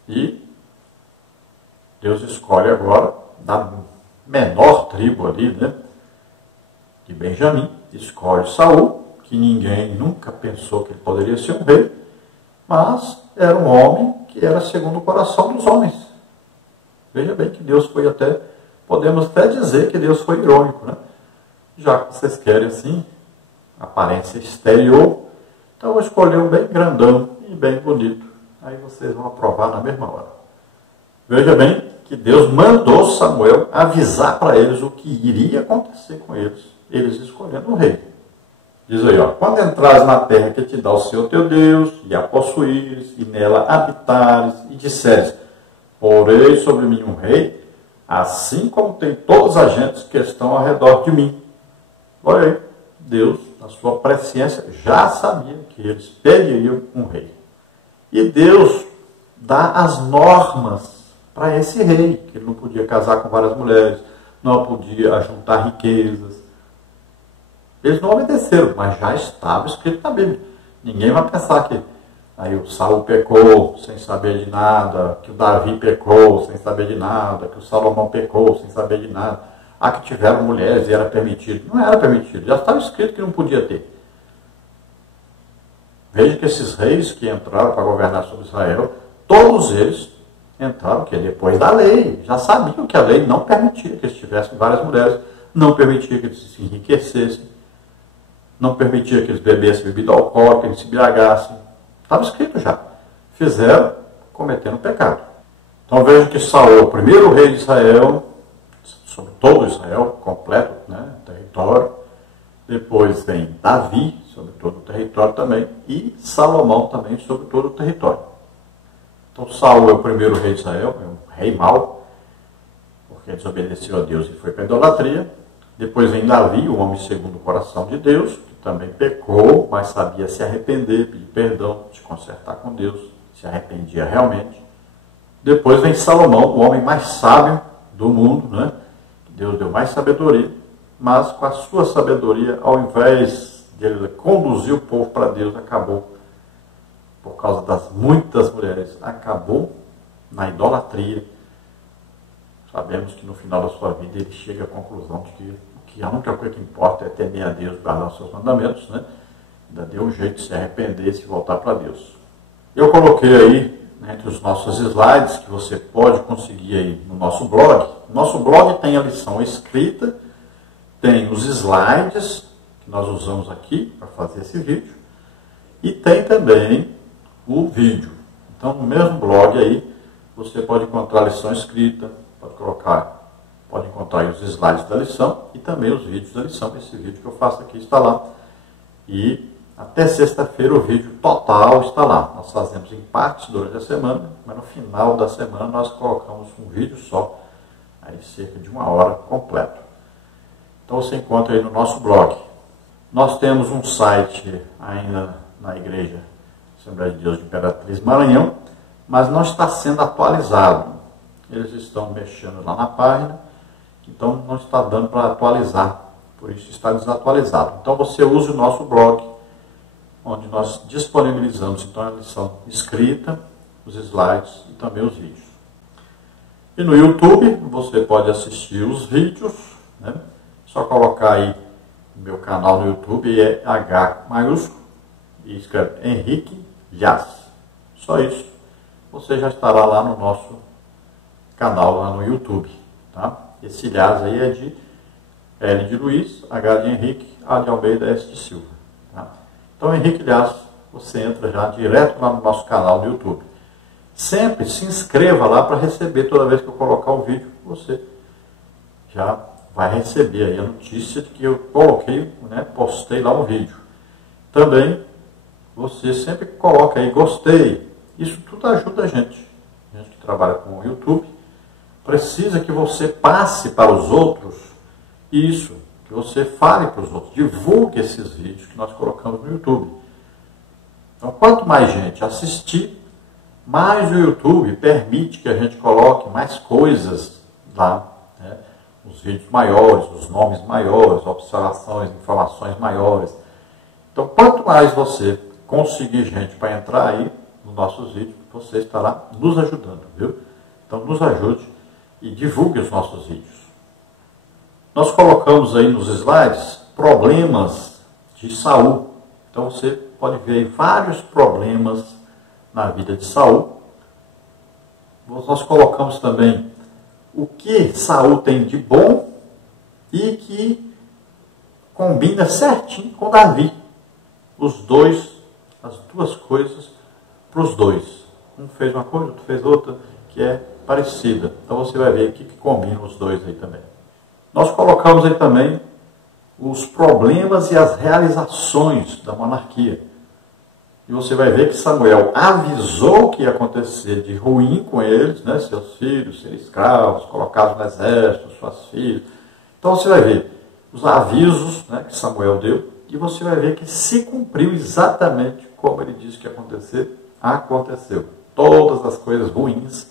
E Deus escolhe agora, da menor tribo ali, né, de Benjamim, escolhe Saul, que ninguém nunca pensou que ele poderia ser um rei, mas era um homem que era segundo o coração dos homens. Veja bem que Deus foi até, podemos até dizer que Deus foi irônico, né? Já que vocês querem assim, aparência exterior, então eu vou escolher um bem grandão e bem bonito. Aí vocês vão aprovar na mesma hora. Veja bem que Deus mandou Samuel avisar para eles o que iria acontecer com eles. Eles escolhendo o rei. Diz aí, ó, quando entrares na terra que te dá o Senhor teu Deus, e a possuíres, e nela habitares, e disseres, porei sobre mim um rei, assim como tem todas as gentes que estão ao redor de mim. Olha aí, Deus, na sua presciência, já sabia que eles pediriam um rei. E Deus dá as normas para esse rei, que ele não podia casar com várias mulheres, não podia ajuntar riquezas. Eles não obedeceram, mas já estava escrito na Bíblia. Ninguém vai pensar que aí o Saul pecou sem saber de nada, que o Davi pecou sem saber de nada, que o Salomão pecou sem saber de nada. Ah, que tiveram mulheres e era permitido. Não era permitido, já estava escrito que não podia ter. Veja que esses reis que entraram para governar sobre Israel, todos eles entraram, que depois da lei, já sabiam que a lei não permitia que eles tivessem várias mulheres, não permitia que eles se enriquecessem, não permitia que eles bebessem bebida alcoólica, que eles se embriagassem. Estava escrito já. Fizeram, cometendo pecado. Então veja que Saul, o primeiro rei de Israel, sobre todo Israel, completo, né, território. Depois vem Davi, sobre todo o território também, e Salomão também, sobre todo o território. Então Saul é o primeiro rei de Israel, é um rei mau, porque desobedeceu a Deus e foi para a idolatria. Depois vem Davi, o homem segundo o coração de Deus, que também pecou, mas sabia se arrepender, pedir perdão, se consertar com Deus, se arrependia realmente. Depois vem Salomão, o homem mais sábio do mundo, né? Deus deu mais sabedoria, mas com a sua sabedoria, ao invés de ele conduzir o povo para Deus, acabou, por causa das muitas mulheres, acabou na idolatria. Sabemos que no final da sua vida ele chega à conclusão de que a única coisa que importa é temer a Deus, guardar os seus mandamentos, né? Ainda deu um jeito de se arrepender e se voltar para Deus. Eu coloquei aí, entre os nossos slides, que você pode conseguir aí no nosso blog. Nosso blog tem a lição escrita, tem os slides que nós usamos aqui para fazer esse vídeo, e tem também o vídeo. Então, no mesmo blog aí, você pode encontrar a lição escrita, pode encontrar aí os slides da lição e também os vídeos da lição. Esse vídeo que eu faço aqui está lá. E até sexta-feira o vídeo total está lá. Nós fazemos em partes durante a semana, mas no final da semana nós colocamos um vídeo só, aí cerca de 1 hora completo. Então você encontra aí no nosso blog. Nós temos um site ainda na Igreja Assembleia de Deus de Imperatriz Maranhão, mas não está sendo atualizado. Eles estão mexendo lá na página, então não está dando para atualizar, por isso está desatualizado. Então você usa o nosso blog, onde nós disponibilizamos então a lição escrita, os slides e também os vídeos. E no YouTube você pode assistir os vídeos, né? Só colocar aí no meu canal no YouTube, é H maiúsculo, e escreve Henrique Lias. Só isso. Você já estará lá no nosso canal, lá no YouTube. Tá? Esse Lias aí é de L de Luiz, H de Henrique, A de Almeida, S de Silva. Tá? Então, Henrique Lias, você entra já direto lá no nosso canal no YouTube. Sempre se inscreva lá para receber, toda vez que eu colocar o vídeo, você já vai receber aí a notícia de que eu coloquei, né, postei lá um vídeo. Também, você sempre coloca aí gostei. Isso tudo ajuda a gente que trabalha com o YouTube. Precisa que você passe para os outros isso, que você fale para os outros, divulgue esses vídeos que nós colocamos no YouTube. Então, quanto mais gente assistir, mais o YouTube permite que a gente coloque mais coisas lá, né? Os vídeos maiores, os nomes maiores, observações, informações maiores. Então, quanto mais você conseguir gente para entrar aí nos nossos vídeos, você estará nos ajudando, viu? Então, nos ajude e divulgue os nossos vídeos. Nós colocamos aí nos slides problemas de Saul. Então, você pode ver aí vários problemas na vida de Saul. Nós colocamos também o que Saul tem de bom e que combina certinho com Davi. As duas coisas para os dois. Um fez uma coisa, outro fez outra, que é parecida. Então você vai ver aqui que combina os dois aí também. Nós colocamos aí também os problemas e as realizações da monarquia. E você vai ver que Samuel avisou que ia acontecer de ruim com eles, né? Seus filhos serem escravos, colocados no exército, suas filhas. Então você vai ver os avisos, né, que Samuel deu, e você vai ver que se cumpriu exatamente como ele disse que ia acontecer, aconteceu. Todas as coisas ruins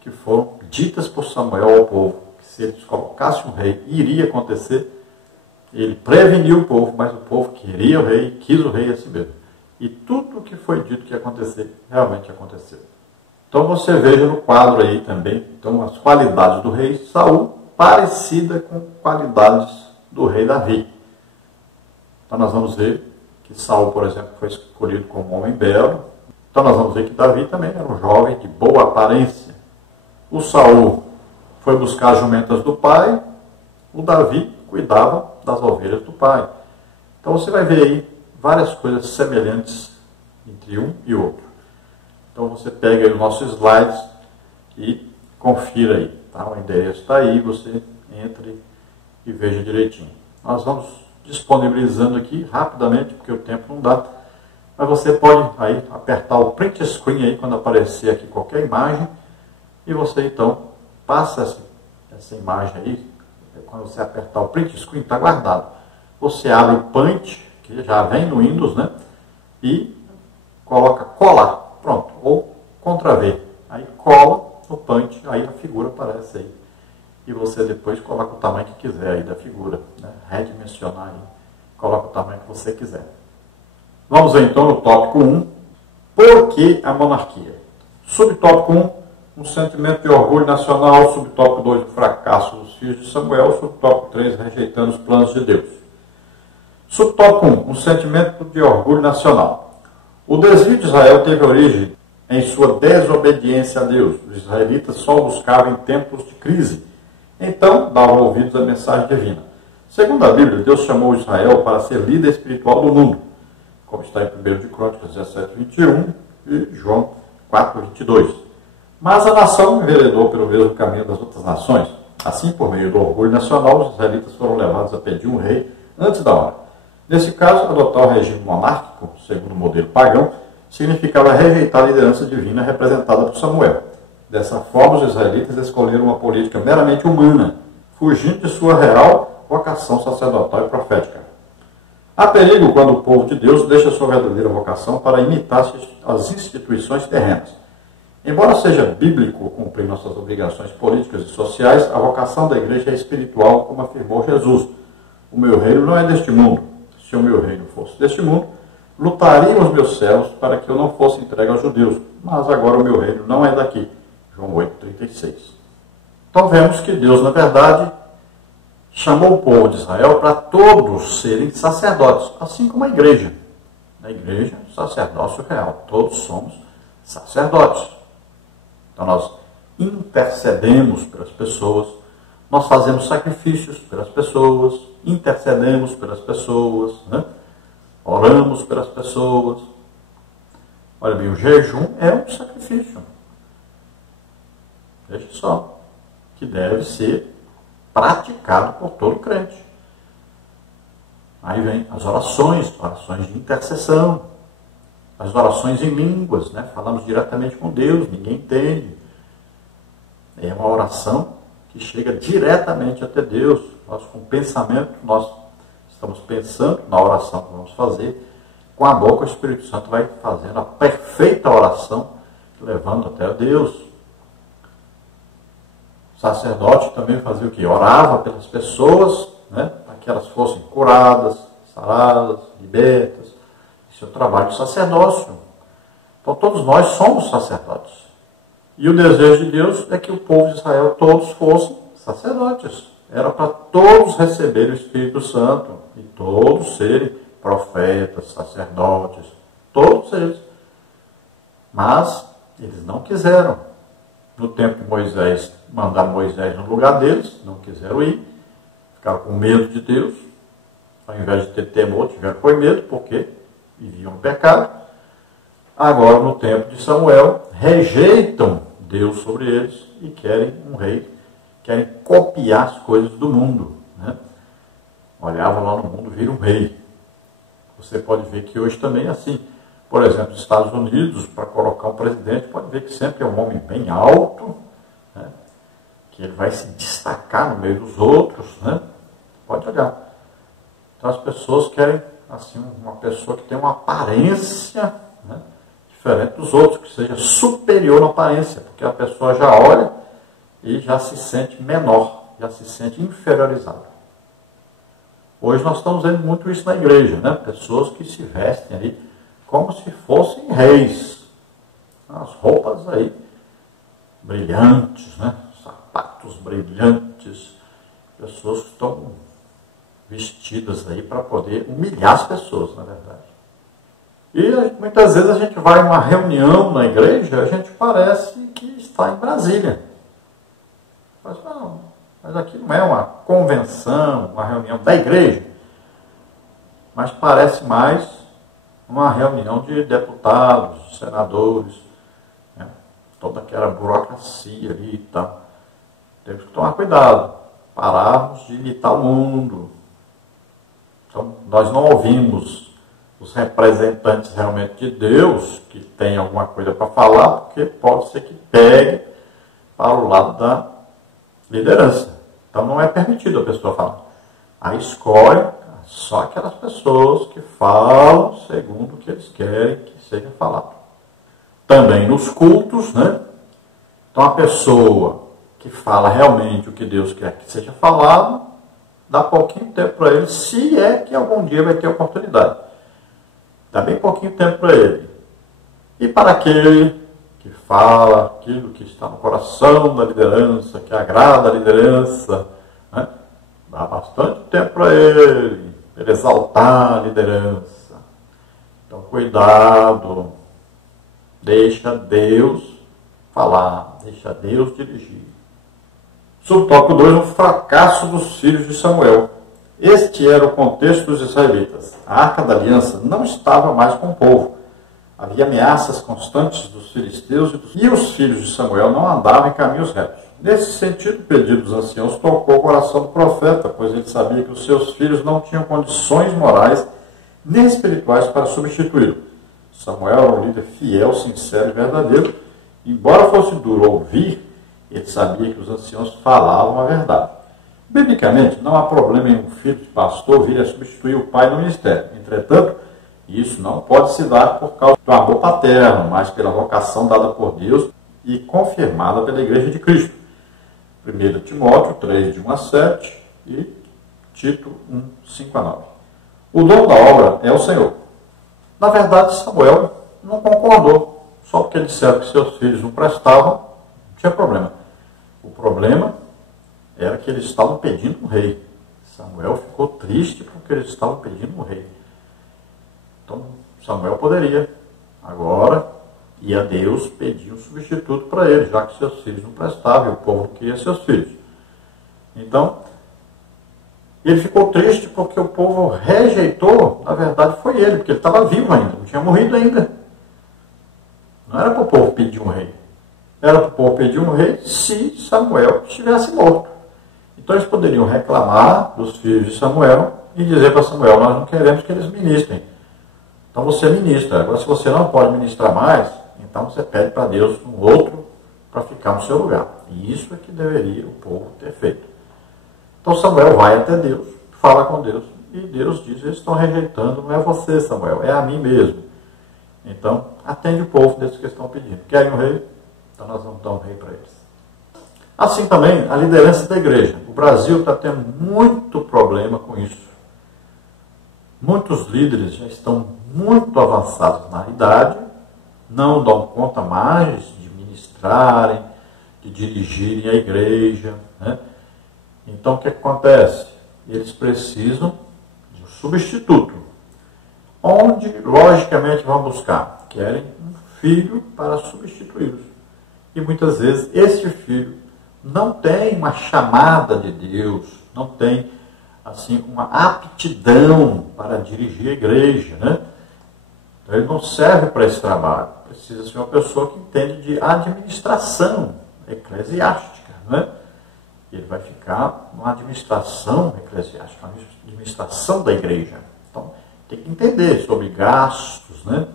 que foram ditas por Samuel ao povo, que se eles colocassem um rei, iria acontecer, Ele preveniu o povo, mas o povo queria o rei, quis o rei a si mesmo. E tudo o que foi dito que ia acontecer, realmente aconteceu. Então você veja no quadro aí também, então, as qualidades do rei Saul, parecida com qualidades do rei Davi. Então nós vamos ver que Saul, por exemplo, foi escolhido como um homem belo. Então nós vamos ver que Davi também era um jovem de boa aparência. O Saul foi buscar as jumentas do pai, o Davi cuidava das ovelhas do pai. Então você vai ver aí várias coisas semelhantes entre um e outro. Então você pega aí os nossos slides e confira aí. Tá? O endereço está aí, você entre e veja direitinho. Nós vamos disponibilizando aqui rapidamente, porque o tempo não dá. Mas você pode aí apertar o print screen aí quando aparecer aqui qualquer imagem. E você então passa essa imagem aí. Quando você apertar o print screen, está guardado. Você abre o Paint, que já vem no Windows, né? E coloca colar. Pronto. Ou Ctrl+V. Aí cola no Paint, aí a figura aparece aí. E você depois coloca o tamanho que quiser aí da figura, né? Redimensionar aí. Coloca o tamanho que você quiser. Vamos ver então no tópico 1. Por que a monarquia? Subtópico 1. Um sentimento de orgulho nacional. Subtópico 2, o fracasso dos filhos de Samuel. Subtópico 3, rejeitando os planos de Deus. Subtópico 1, um sentimento de orgulho nacional. O desvio de Israel teve origem em sua desobediência a Deus. Os israelitas só o buscavam em tempos de crise. Então, davam ouvidos à mensagem divina. Segundo a Bíblia, Deus chamou Israel para ser líder espiritual do mundo, como está em 1 de Crônicas 17:21 e João 4:22. Mas a nação enveredou pelo mesmo caminho das outras nações. Assim, por meio do orgulho nacional, os israelitas foram levados a pedir um rei antes da hora. Nesse caso, adotar o regime monárquico, segundo o modelo pagão, significava rejeitar a liderança divina representada por Samuel. Dessa forma, os israelitas escolheram uma política meramente humana, fugindo de sua real vocação sacerdotal e profética. Há perigo quando o povo de Deus deixa sua verdadeira vocação para imitar as instituições terrenas. Embora seja bíblico cumprir nossas obrigações políticas e sociais, a vocação da igreja é espiritual, como afirmou Jesus. O meu reino não é deste mundo. Se o meu reino fosse deste mundo, lutariam os meus servos para que eu não fosse entregue aos judeus. Mas agora o meu reino não é daqui. João 8:36. Então vemos que Deus, na verdade, chamou o povo de Israel para todos serem sacerdotes, assim como a igreja. Na igreja, sacerdócio real. Todos somos sacerdotes. Então nós intercedemos pelas pessoas, nós fazemos sacrifícios pelas pessoas, intercedemos pelas pessoas, né? Oramos pelas pessoas. Olha bem, o jejum é um sacrifício. Veja só, que deve ser praticado por todo crente. Aí vem as orações de intercessão, as orações em línguas, né? Falamos diretamente com Deus, ninguém entende. É uma oração que chega diretamente até Deus. Nós, com pensamento, nós estamos pensando na oração que vamos fazer. Com a boca, o Espírito Santo vai fazendo a perfeita oração, levando até a Deus. O sacerdote também fazia o quê? Orava pelas pessoas, né? Para que elas fossem curadas, saradas, libertas. Isso é o trabalho do sacerdócio. Então todos nós somos sacerdotes. E o desejo de Deus é que o povo de Israel todos fossem sacerdotes. Era para todos receberem o Espírito Santo e todos serem profetas, sacerdotes, todos eles. Mas eles não quiseram. No tempo que Moisés, mandaram Moisés no lugar deles, não quiseram ir, ficaram com medo de Deus. Ao invés de ter temor, tiveram com medo, porque viviam no pecado. Agora, no tempo de Samuel, rejeitam Deus sobre eles e querem um rei, querem copiar as coisas do mundo, né? Olhavam lá no mundo, viram um rei. Você pode ver que hoje também é assim. Por exemplo, nos Estados Unidos, para colocar um presidente, pode ver que sempre é um homem bem alto, né? Que ele vai se destacar no meio dos outros, né? Pode olhar. Então as pessoas querem assim, uma pessoa que tem uma aparência, né, diferente dos outros, que seja superior na aparência, porque a pessoa já olha e já se sente menor, já se sente inferiorizada. Hoje nós estamos vendo muito isso na igreja, né? Pessoas que se vestem ali como se fossem reis. As roupas aí brilhantes, né? Sapatos brilhantes. Pessoas que estão vestidas aí para poder humilhar as pessoas, na verdade. E muitas vezes a gente vai a uma reunião na igreja, a gente parece que está em Brasília. Mas não, mas aqui não é uma convenção, uma reunião da igreja, mas parece mais uma reunião de deputados, senadores, né? Toda aquela burocracia ali e tal. Temos que tomar cuidado, pararmos de imitar o mundo. Então, nós não ouvimos os representantes realmente de Deus, que tem alguma coisa para falar, porque pode ser que pegue para o lado da liderança. Então, não é permitido a pessoa falar. Aí escolhe só aquelas pessoas que falam segundo o que eles querem que seja falado. Também nos cultos, né? Então, a pessoa que fala realmente o que Deus quer que seja falado, dá pouquinho tempo para ele, se é que algum dia vai ter oportunidade. Dá bem pouquinho tempo para ele. E para aquele que fala aquilo que está no coração da liderança, que agrada a liderança, né? Dá bastante tempo para ele exaltar a liderança. Então, cuidado. Deixa Deus falar, deixa Deus dirigir. Subtópico 2, o fracasso dos filhos de Samuel. Este era o contexto dos israelitas. A Arca da Aliança não estava mais com o povo. Havia ameaças constantes dos filisteus e os filhos de Samuel não andavam em caminhos retos. Nesse sentido, o pedido dos anciãos tocou o coração do profeta, pois ele sabia que os seus filhos não tinham condições morais nem espirituais para substituí-lo. Samuel era um líder fiel, sincero e verdadeiro. Embora fosse duro ouvir, ele sabia que os anciãos falavam a verdade. Biblicamente, não há problema em um filho de pastor vir a substituir o pai no ministério. Entretanto, isso não pode se dar por causa do amor paterno, mas pela vocação dada por Deus e confirmada pela Igreja de Cristo. 1 Timóteo 3, de 1 a 7 e Tito 1, 5 a 9. O dono da obra é o Senhor. Na verdade, Samuel não concordou. Só porque ele disseram que seus filhos não prestavam, não tinha problema. O problema era que eles estavam pedindo um rei. Samuel ficou triste porque eles estavam pedindo um rei. Então, Samuel poderia agora ir a Deus pedir um substituto para ele, já que seus filhos não prestavam e o povo não queria seus filhos. Então, ele ficou triste porque o povo rejeitou, na verdade foi ele, porque ele estava vivo ainda, não tinha morrido ainda. Não era para o povo pedir um rei. Era para o povo pedir um rei se Samuel estivesse morto. Então eles poderiam reclamar dos filhos de Samuel e dizer para Samuel, nós não queremos que eles ministrem. Então você ministra. Agora, se você não pode ministrar mais, então você pede para Deus um outro para ficar no seu lugar. E isso é que deveria o povo ter feito. Então Samuel vai até Deus, fala com Deus, e Deus diz, eles estão rejeitando, não é você, Samuel, é a mim mesmo. Então, atende o povo desses que estão pedindo. Querem um rei? Então nós vamos dar um rei para eles. Assim também, a liderança da igreja. O Brasil está tendo muito problema com isso. Muitos líderes já estão muito avançados na idade, não dão conta mais de ministrarem, de dirigirem a igreja, né? Então, o que acontece? Eles precisam de um substituto. Onde, logicamente, vão buscar? Querem um filho para substituí-los. E muitas vezes, este filho não tem uma chamada de Deus, não tem assim, uma aptidão para dirigir a igreja, né? Então, ele não serve para esse trabalho. Precisa ser uma pessoa que entende de administração eclesiástica, né? Ele vai ficar numa administração eclesiástica, uma administração da igreja. Então, tem que entender sobre gastos, né?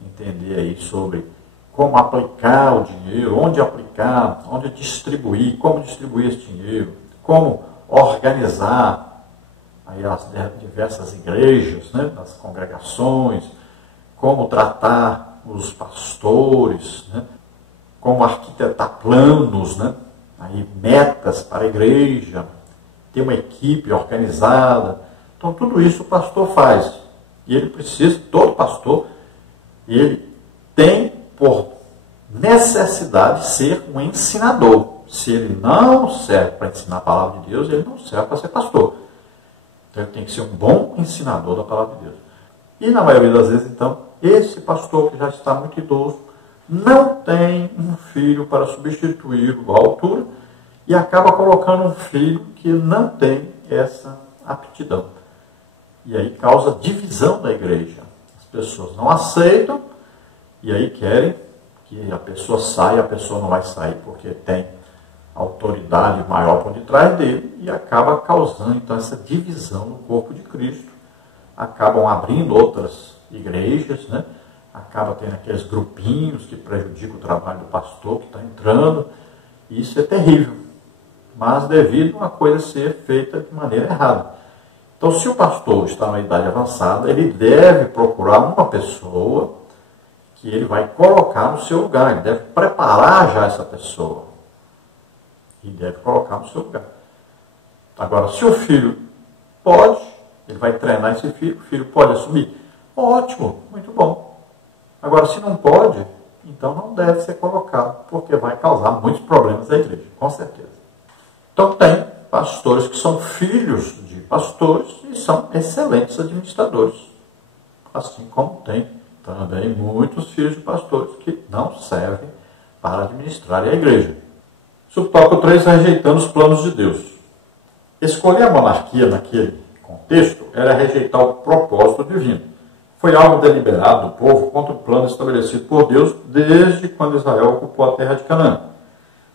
Entender aí sobre como aplicar o dinheiro, onde aplicar, onde distribuir, como distribuir esse dinheiro, como organizar aí as diversas igrejas, né? As congregações, como tratar os pastores, né? Como arquitetar planos, né? Aí, metas para a igreja, ter uma equipe organizada. Então tudo isso o pastor faz. E ele precisa, todo pastor, ele tem por necessidade ser um ensinador. Se ele não serve para ensinar a palavra de Deus, ele não serve para ser pastor. Então ele tem que ser um bom ensinador da palavra de Deus. E na maioria das vezes, então, esse pastor que já está muito idoso, não tem um filho para substituí-lo à altura e acaba colocando um filho que não tem essa aptidão. E aí causa divisão da igreja. As pessoas não aceitam e aí querem que a pessoa saia, a pessoa não vai sair porque tem autoridade maior por detrás dele e acaba causando então essa divisão no corpo de Cristo. Acabam abrindo outras igrejas, né? Acaba tendo aqueles grupinhos que prejudicam o trabalho do pastor que está entrando. E isso é terrível, mas devido a uma coisa ser feita de maneira errada. Então, se o pastor está na idade avançada, ele deve procurar uma pessoa que ele vai colocar no seu lugar. Ele deve preparar já essa pessoa. E deve colocar no seu lugar. Agora, se o filho pode, ele vai treinar esse filho, o filho pode assumir. Ótimo, muito bom. Agora, se não pode, então não deve ser colocado, porque vai causar muitos problemas à igreja, com certeza. Então tem pastores que são filhos de pastores e são excelentes administradores. Assim como tem também muitos filhos de pastores que não servem para administrar a igreja. Subtópico 3, rejeitando os planos de Deus. Escolher a monarquia naquele contexto era rejeitar o propósito divino. Foi algo deliberado do povo contra o plano estabelecido por Deus desde quando Israel ocupou a terra de Canaã.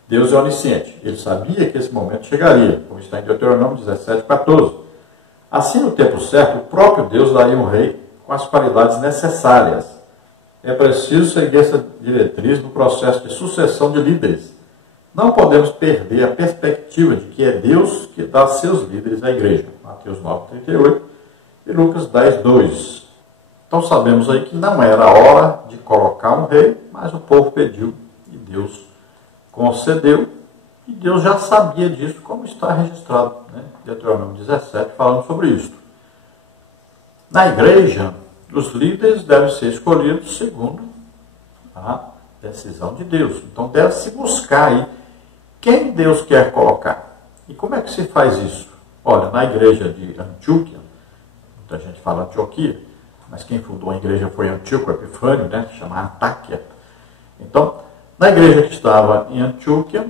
Deus é onisciente. Ele sabia que esse momento chegaria, como está em Deuteronômio 17:14. Assim, no tempo certo, o próprio Deus daria um rei com as qualidades necessárias. É preciso seguir essa diretriz no processo de sucessão de líderes. Não podemos perder a perspectiva de que é Deus que dá seus líderes à igreja. Mateus 9:38 e Lucas 10:2. Então sabemos aí que não era a hora de colocar um rei, mas o povo pediu e Deus concedeu. E Deus já sabia disso, como está registrado, né? Deuteronômio 17, falando sobre isso. Na igreja, os líderes devem ser escolhidos segundo a decisão de Deus. Então deve-se buscar aí quem Deus quer colocar. E como é que se faz isso? Olha, na igreja de Antioquia, muita gente fala Antioquia, mas quem fundou a igreja foi Antíoco Epifânio, né, chamada Antáquia. Então, na igreja que estava em Antioquia,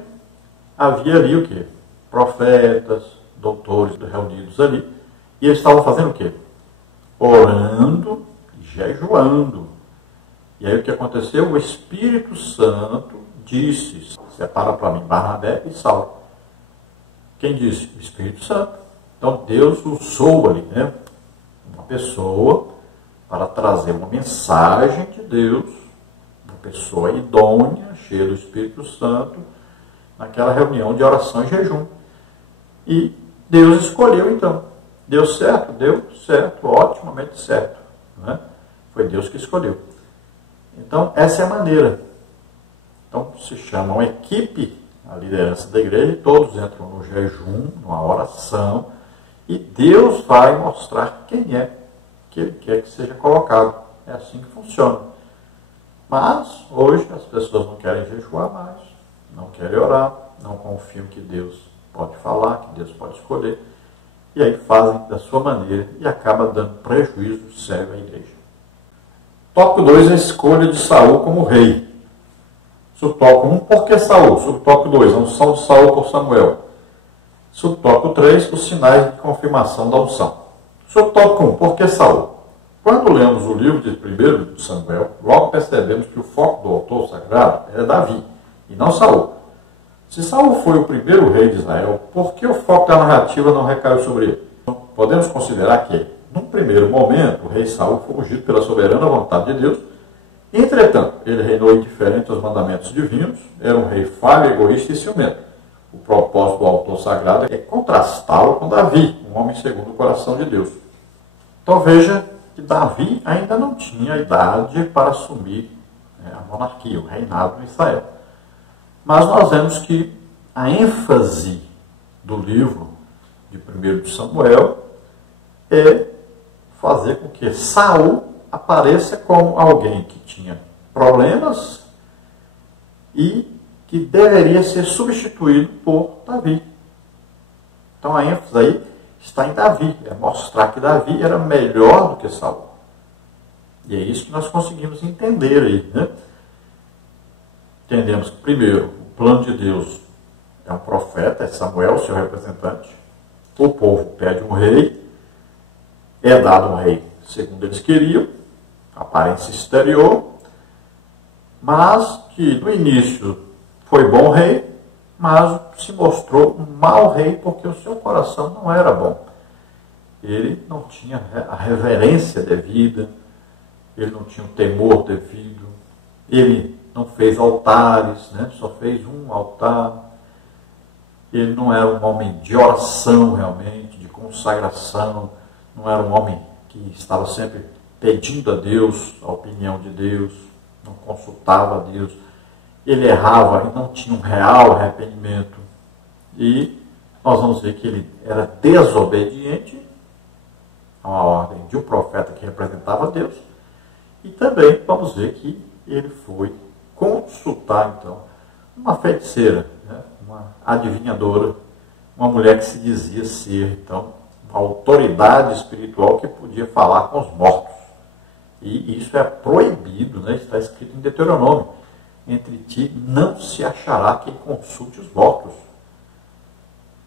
havia ali o quê? Profetas, doutores reunidos ali, e eles estavam fazendo o quê? Orando e jejuando. E aí o que aconteceu? O Espírito Santo disse, separa para mim Barnabé e Saulo. Quem disse? O Espírito Santo. Então Deus usou ali, né, uma pessoa para trazer uma mensagem de Deus, uma pessoa idônea, cheia do Espírito Santo, naquela reunião de oração e jejum. E Deus escolheu então. Deu certo? Deu certo, otimamente certo. Né? Foi Deus que escolheu. Então, essa é a maneira. Então, se chama uma equipe, a liderança da igreja, e todos entram no jejum, numa oração, e Deus vai mostrar quem é que Ele quer que seja colocado. É assim que funciona. Mas, hoje, as pessoas não querem jejuar mais, não querem orar, não confiam que Deus pode falar, que Deus pode escolher, e aí fazem da sua maneira e acaba dando prejuízo sério à igreja. Tópico 2, a escolha de Saul como rei. Subtópico 1, por que Saul? Subtópico 2, a unção de Saul por Samuel. Subtópico 3, os sinais de confirmação da unção. Subtópico 1, por que Saul? Quando lemos o livro de 1 de Samuel, logo percebemos que o foco do autor sagrado é Davi, e não Saul. Se Saul foi o primeiro rei de Israel, por que o foco da narrativa não recaiu sobre ele? Podemos considerar que, num primeiro momento, o rei Saul foi ungido pela soberana vontade de Deus. Entretanto, ele reinou indiferente aos mandamentos divinos, era um rei falho, egoísta e ciumento. O propósito do autor sagrado é contrastá-lo com Davi, um homem segundo o coração de Deus. Então veja que Davi ainda não tinha idade para assumir a monarquia, o reinado em Israel. Mas nós vemos que a ênfase do livro de 1 de Samuel é fazer com que Saul apareça como alguém que tinha problemas e que deveria ser substituído por Davi. Então a ênfase aí está em Davi, é mostrar que Davi era melhor do que Saul. E é isso que nós conseguimos entender aí, né? Entendemos que, primeiro, o plano de Deus é um profeta, é Samuel, seu representante. O povo pede um rei, é dado um rei segundo eles queriam, aparência exterior, mas que no início foi bom rei, mas se mostrou um mau rei porque o seu coração não era bom. Ele não tinha a reverência devida, ele não tinha o temor devido, ele não fez altares, né? Só fez um altar. Ele não era um homem de oração realmente, de consagração, não era um homem que estava sempre pedindo a Deus, a opinião de Deus, não consultava a Deus. Ele errava e não tinha um real arrependimento. E nós vamos ver que ele era desobediente a uma ordem de um profeta que representava Deus. E também vamos ver que ele foi consultar, então, uma feiticeira, né? Uma adivinhadora, uma mulher que se dizia ser, então, uma autoridade espiritual que podia falar com os mortos. E isso é proibido, né? Está escrito em Deuteronômio. Entre ti não se achará quem consulte os mortos.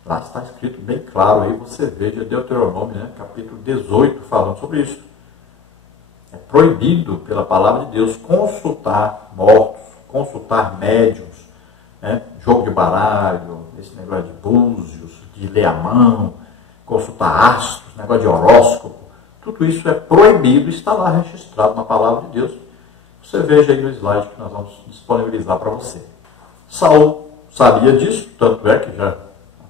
Lá está escrito bem claro, aí você veja Deuteronômio, né? Capítulo 18, falando sobre isso. É proibido pela palavra de Deus consultar mortos, consultar médiuns, né? Jogo de baralho, esse negócio de búzios, de ler a mão, consultar astros, negócio de horóscopo. Tudo isso é proibido e está lá registrado na palavra de Deus. Você veja aí no slide que nós vamos disponibilizar para você. Saul sabia disso, tanto é que já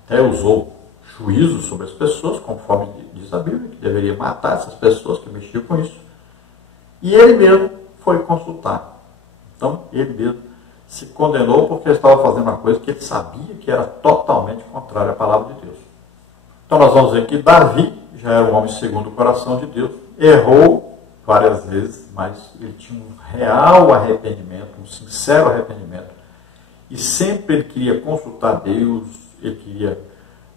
até usou juízo sobre as pessoas, conforme diz a Bíblia, que deveria matar essas pessoas que mexiam com isso. E ele mesmo foi consultar. Então, ele mesmo se condenou porque ele estava fazendo uma coisa que ele sabia que era totalmente contrária à palavra de Deus. Então, nós vamos ver que Davi já era um homem segundo o coração de Deus, errou várias vezes, mas ele tinha um real arrependimento, um sincero arrependimento. E sempre ele queria consultar Deus, ele queria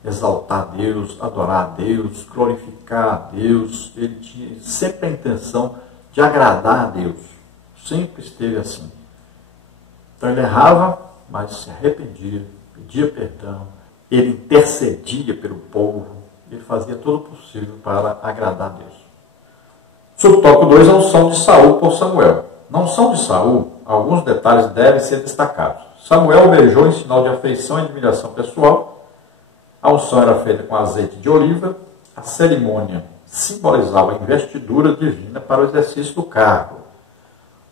exaltar Deus, adorar a Deus, glorificar a Deus. Ele tinha sempre a intenção de agradar a Deus. Sempre esteve assim. Então ele errava, mas se arrependia, pedia perdão, ele intercedia pelo povo, ele fazia tudo o possível para agradar a Deus. Subtópico 2, a unção de Saul por Samuel. Na unção de Saul, alguns detalhes devem ser destacados. Samuel beijou em sinal de afeição e admiração pessoal. A unção era feita com azeite de oliva. A cerimônia simbolizava a investidura divina para o exercício do cargo.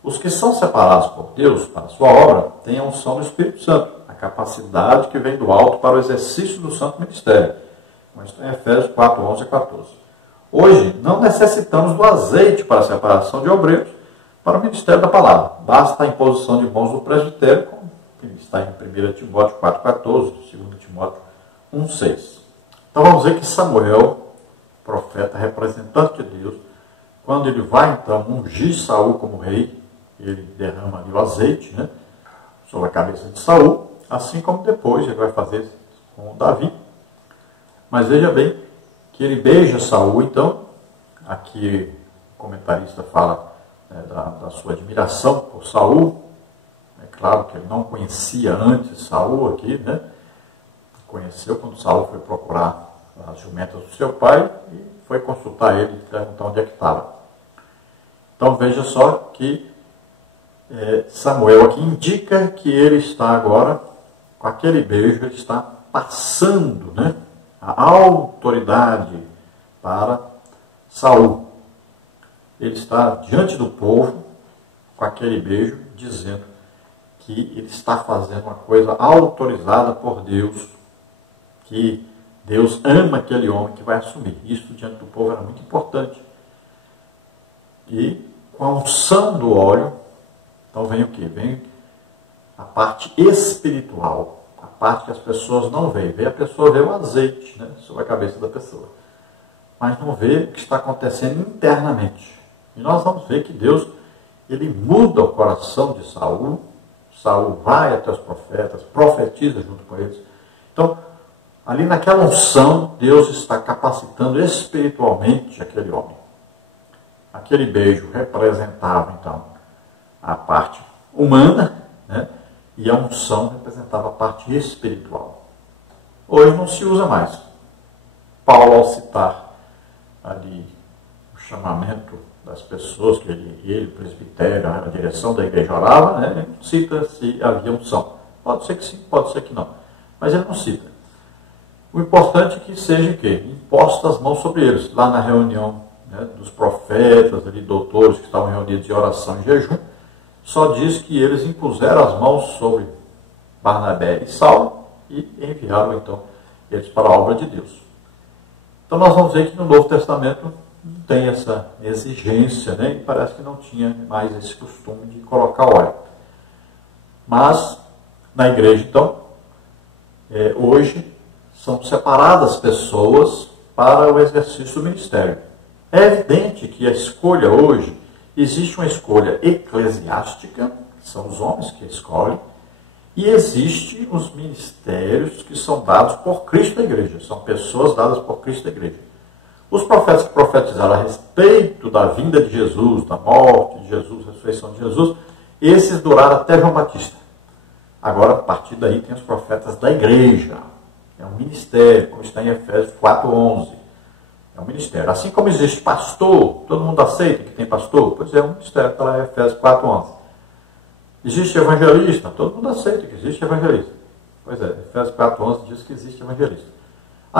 Os que são separados por Deus para a sua obra têm a unção do Espírito Santo, a capacidade que vem do alto para o exercício do santo ministério. Como está em Efésios 4, 11 a 14. Hoje, não necessitamos do azeite para a separação de obreiros para o ministério da palavra. Basta a imposição de mãos do presbitério, como está em 1 Timóteo 4, 14, 2 Timóteo 1, 6. Então vamos ver que Samuel, profeta, representante de Deus, quando ele vai então ungir Saul como rei, ele derrama ali o azeite, né, sobre a cabeça de Saul, assim como depois ele vai fazer com Davi. Mas veja bem que ele beija Saul, então, aqui o comentarista fala da sua admiração por Saul. É claro que ele não conhecia antes Saul aqui, né? Conheceu quando Saul foi procurar as jumentas do seu pai e foi consultar ele e perguntar onde é que estava. Então veja só que Samuel aqui indica que ele está agora, com aquele beijo, ele está passando, né, a autoridade para Saul. Ele está diante do povo, com aquele beijo, dizendo que ele está fazendo uma coisa autorizada por Deus, que Deus ama aquele homem que vai assumir. Isso diante do povo era muito importante. E com a unção do óleo, então vem o quê? Vem a parte espiritual, a parte que as pessoas não veem. Vem a pessoa, vê o azeite, né, sobre a cabeça da pessoa. mas não vê o que está acontecendo internamente. E nós vamos ver que Deus, ele muda o coração de Saul. Saul vai até os profetas, profetiza junto com eles. Então, ali naquela unção, Deus está capacitando espiritualmente aquele homem. Aquele beijo representava, então, a parte humana, né? E a unção representava a parte espiritual. Hoje não se usa mais. Paulo, ao citar ali o chamamento das pessoas que ele, o presbitério, a direção da igreja orava, né? Ele não cita se havia unção. Pode ser que sim, pode ser que não. Mas ele não cita. O importante é que seja o quê? Impostas as mãos sobre eles. Lá na reunião, né, dos profetas, ali, doutores que estavam reunidos em oração e jejum, só diz que eles impuseram as mãos sobre Barnabé e Saulo e enviaram então eles para a obra de Deus. Então nós vamos ver que no Novo Testamento não tem essa exigência, né? E parece que não tinha mais esse costume de colocar óleo. Mas na igreja, então, hoje são separadas pessoas para o exercício do ministério. É evidente que a escolha hoje, existe uma escolha eclesiástica, que são os homens que escolhem, e existem os ministérios que são dados por Cristo da igreja, são pessoas dadas por Cristo da igreja. Os profetas que profetizaram a respeito da vinda de Jesus, da morte de Jesus, da ressurreição de Jesus, esses duraram até João Batista. Agora, a partir daí, tem os profetas da igreja. É um ministério, como está em Efésios 4:11. É um ministério. Assim como existe pastor, todo mundo aceita que tem pastor? Pois é um ministério, está lá em Efésios 4:11. Existe evangelista? Todo mundo aceita que existe evangelista. Pois é, Efésios 4:11 diz que existe evangelista.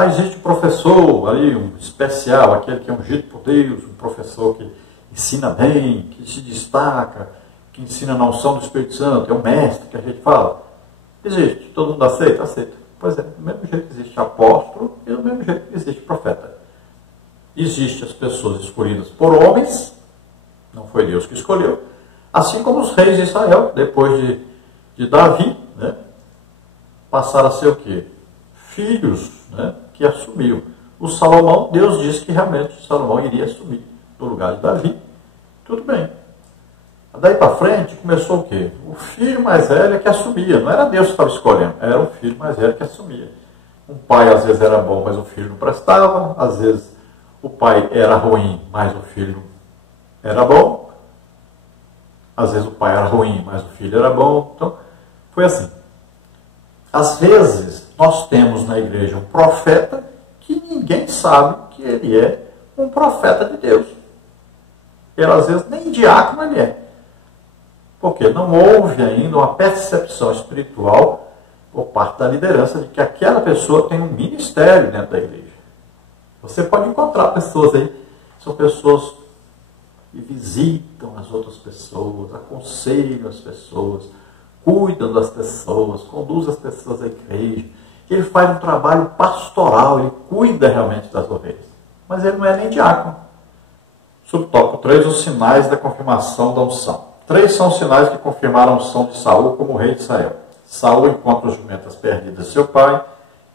Existe um professor ali, um especial, aquele que é ungido por Deus, um professor que ensina bem, que se destaca, que ensina na unção do Espírito Santo, é um mestre que a gente fala. Existe, todo mundo aceita? Aceita. Pois é, do mesmo jeito que existe apóstolo e do mesmo jeito que existe profeta. Existem as pessoas escolhidas por homens, não foi Deus que escolheu, assim como os reis de Israel, depois de Davi, né, passaram a ser o quê? Filhos, né, que assumiam. O Salomão, Deus disse que realmente Salomão iria assumir no lugar de Davi. Tudo bem. Daí para frente começou o quê? O filho mais velho é que assumia. Não era Deus que estava escolhendo, era o filho mais velho que assumia. Um pai às vezes era bom, mas o filho não prestava. Às vezes o pai era ruim, mas o filho era bom. Às vezes o pai era ruim, mas o filho era bom. Então, foi assim. Às vezes, nós temos na igreja um profeta que ninguém sabe que ele é um profeta de Deus. Ele, às vezes, nem diácono ele é. Porque não houve ainda uma percepção espiritual por parte da liderança de que aquela pessoa tem um ministério dentro da igreja. Você pode encontrar pessoas aí, são pessoas que visitam as outras pessoas, aconselham as pessoas, cuidam das pessoas, conduzem as pessoas à igreja. Ele faz um trabalho pastoral, ele cuida realmente das ovelhas. Mas ele não é nem diácono. Subtópico 3, os sinais da confirmação da unção. 3 são os sinais que confirmaram a unção de Saul como rei de Israel. Saul encontra as jumentas perdidas de seu pai,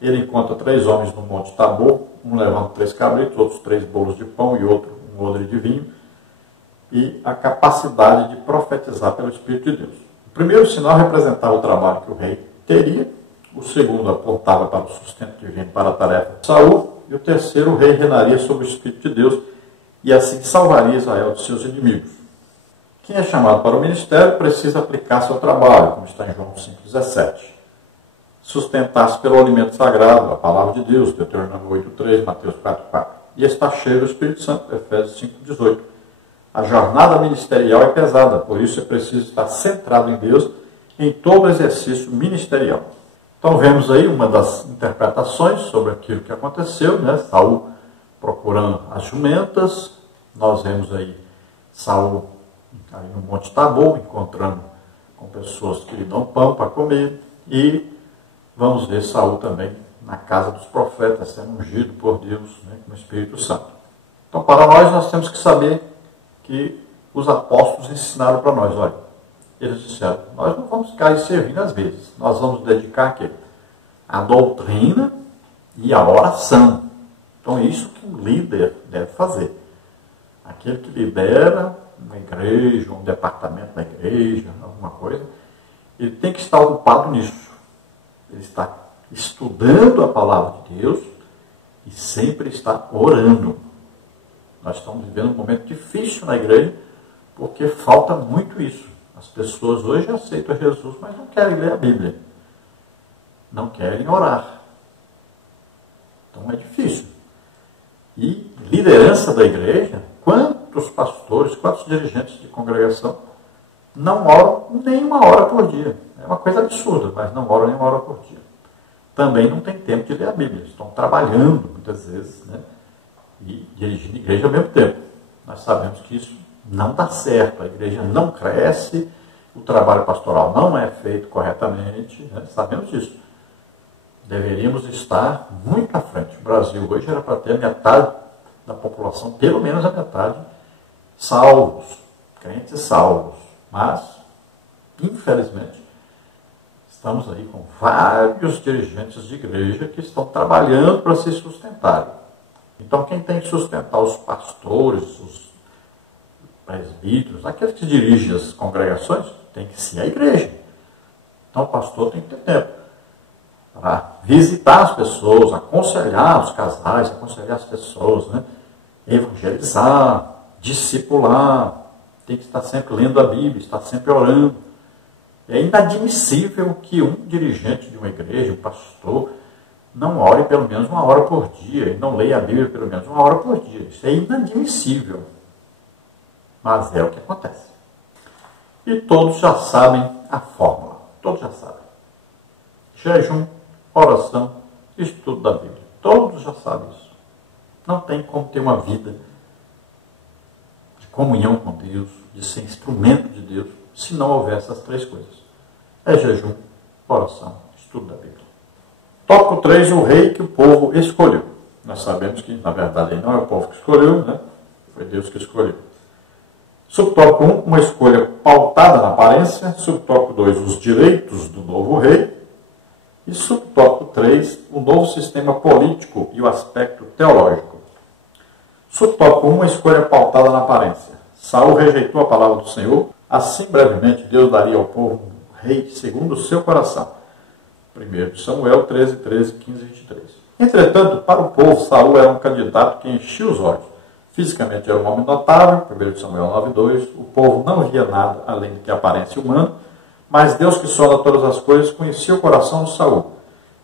ele encontra 3 homens no monte Tabor, um levando 3 cabritos, outros 3 bolos de pão e outro um odre de vinho, e a capacidade de profetizar pelo Espírito de Deus. O primeiro sinal representava o trabalho que o rei teria, o segundo apontava para o sustento divino para a tarefa de Saul, e o terceiro, o rei reinaria sobre o Espírito de Deus e assim salvaria Israel dos seus inimigos. Quem é chamado para o ministério precisa aplicar seu trabalho, como está em João 5,17. Sustentar-se pelo alimento sagrado, a palavra de Deus, Deuteronômio 8,3, Mateus 4,4. E está cheio do Espírito Santo, Efésios 5,18. A jornada ministerial é pesada, por isso é preciso estar centrado em Deus em todo o exercício ministerial. Então vemos aí uma das interpretações sobre aquilo que aconteceu, né? Saul procurando as jumentas, nós vemos aí Saul aí no Monte Tabor, encontrando com pessoas que lhe dão pão para comer, e vamos ver Saul também na casa dos profetas, sendo ungido por Deus, né, com o Espírito Santo. Então, para nós temos que saber que os apóstolos ensinaram para nós, olha, eles disseram, nós não vamos ficar aí servindo às vezes, nós vamos dedicar aqui a doutrina e a oração. Então é isso que um líder deve fazer. Aquele que lidera uma igreja, um departamento da igreja, alguma coisa, ele tem que estar ocupado nisso. Ele está estudando a palavra de Deus e sempre está orando. Nós estamos vivendo um momento difícil na igreja porque falta muito isso. As pessoas hoje aceitam Jesus, mas não querem ler a Bíblia. Não querem orar. Então é difícil. E liderança da igreja, quantos pastores, quantos dirigentes de congregação não oram nem uma hora por dia? É uma coisa absurda, mas não oram nem uma hora por dia. Também não tem tempo de ler a Bíblia. Estão trabalhando muitas vezes, né? E dirigindo a igreja ao mesmo tempo. Nós sabemos que isso não dá certo. A igreja não cresce, o trabalho pastoral não é feito corretamente, né? Sabemos disso. Deveríamos estar muito à frente. O Brasil hoje era para ter metade da população, pelo menos a metade, salvos, crentes salvos. Mas, infelizmente, estamos aí com vários dirigentes de igreja que estão trabalhando para se sustentarem. Então, quem tem que sustentar os pastores, os presbíteros, aqueles que dirigem as congregações, tem que ser a igreja. Então, o pastor tem que ter tempo para visitar as pessoas, aconselhar os casais, aconselhar as pessoas, né? Evangelizar, discipular, tem que estar sempre lendo a Bíblia, estar sempre orando. É inadmissível que um dirigente de uma igreja, um pastor, não ore pelo menos uma hora por dia, e não leia a Bíblia pelo menos uma hora por dia. Isso é inadmissível. Mas é o que acontece. E todos já sabem a fórmula. Todos já sabem. Jejum, oração, estudo da Bíblia. Todos já sabem isso. Não tem como ter uma vida de comunhão com Deus, de ser instrumento de Deus, se não houver essas três coisas. É jejum, oração, estudo da Bíblia. Tópico 3, o rei que o povo escolheu. Nós sabemos que, na verdade, não é o povo que escolheu, né? Foi Deus que escolheu. Subtópico 1, uma escolha pautada na aparência. Subtópico 2, os direitos do novo rei. E subtópico 3, o novo sistema político e o aspecto teológico. Subtópico 1, uma escolha pautada na aparência. Saul rejeitou a palavra do Senhor. Assim, brevemente, Deus daria ao povo um rei segundo o seu coração. 1 Samuel 13, 13, 15 e 23. Entretanto, para o povo, Saul era um candidato que enchia os olhos. Fisicamente era um homem notável, 1 Samuel 9, 2. O povo não via nada além do que a aparência humana, mas Deus, que sonda todas as coisas, conhecia o coração de Saul.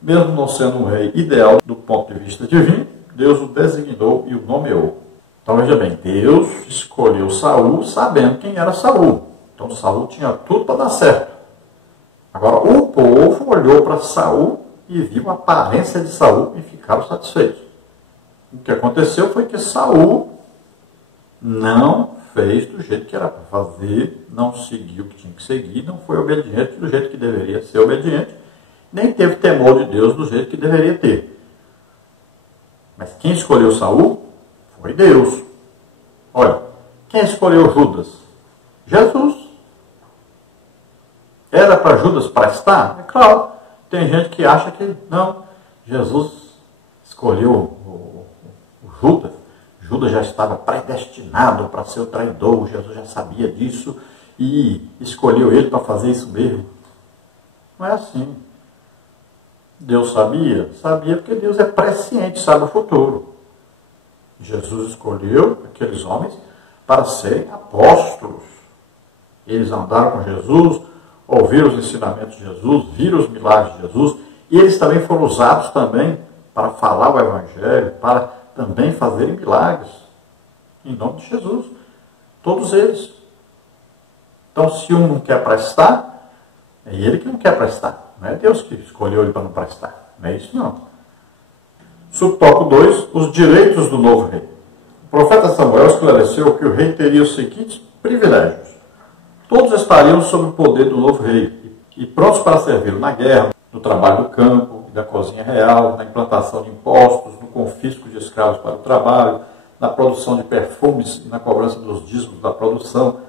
Mesmo não sendo um rei ideal do ponto de vista divino, Deus o designou e o nomeou. Então veja bem, Deus escolheu Saul sabendo quem era Saul. Então Saul tinha tudo para dar certo. Agora o povo olhou para Saul e viu a aparência de Saul e ficaram satisfeitos. O que aconteceu foi que Saul não fez do jeito que era para fazer, não seguiu o que tinha que seguir, não foi obediente do jeito que deveria ser obediente, nem teve temor de Deus do jeito que deveria ter. Mas quem escolheu Saul foi Deus. Olha, quem escolheu Judas? Jesus. Era para Judas prestar? É claro. Tem gente que acha que não. Jesus escolheu o Judas. Judas já estava predestinado para ser o traidor. Jesus já sabia disso e escolheu ele para fazer isso mesmo. Não é assim. Deus sabia? Sabia porque Deus é presciente, sabe o futuro. Jesus escolheu aqueles homens para serem apóstolos. Eles andaram com Jesus, ouviram os ensinamentos de Jesus, viram os milagres de Jesus, e eles também foram usados também para falar o Evangelho, para também fazerem milagres, em nome de Jesus. Todos eles. Então, se um não quer prestar, é ele que não quer prestar. Não é Deus que escolheu ele para não prestar. Não é isso, não. Subtópico 2, os direitos do novo rei. O profeta Samuel esclareceu que o rei teria os seguintes privilégios. Todos estariam sob o poder do novo rei e prontos para servi-lo na guerra, no trabalho do campo, da cozinha real, na implantação de impostos, no confisco de escravos para o trabalho, na produção de perfumes e na cobrança dos dízimos da produção.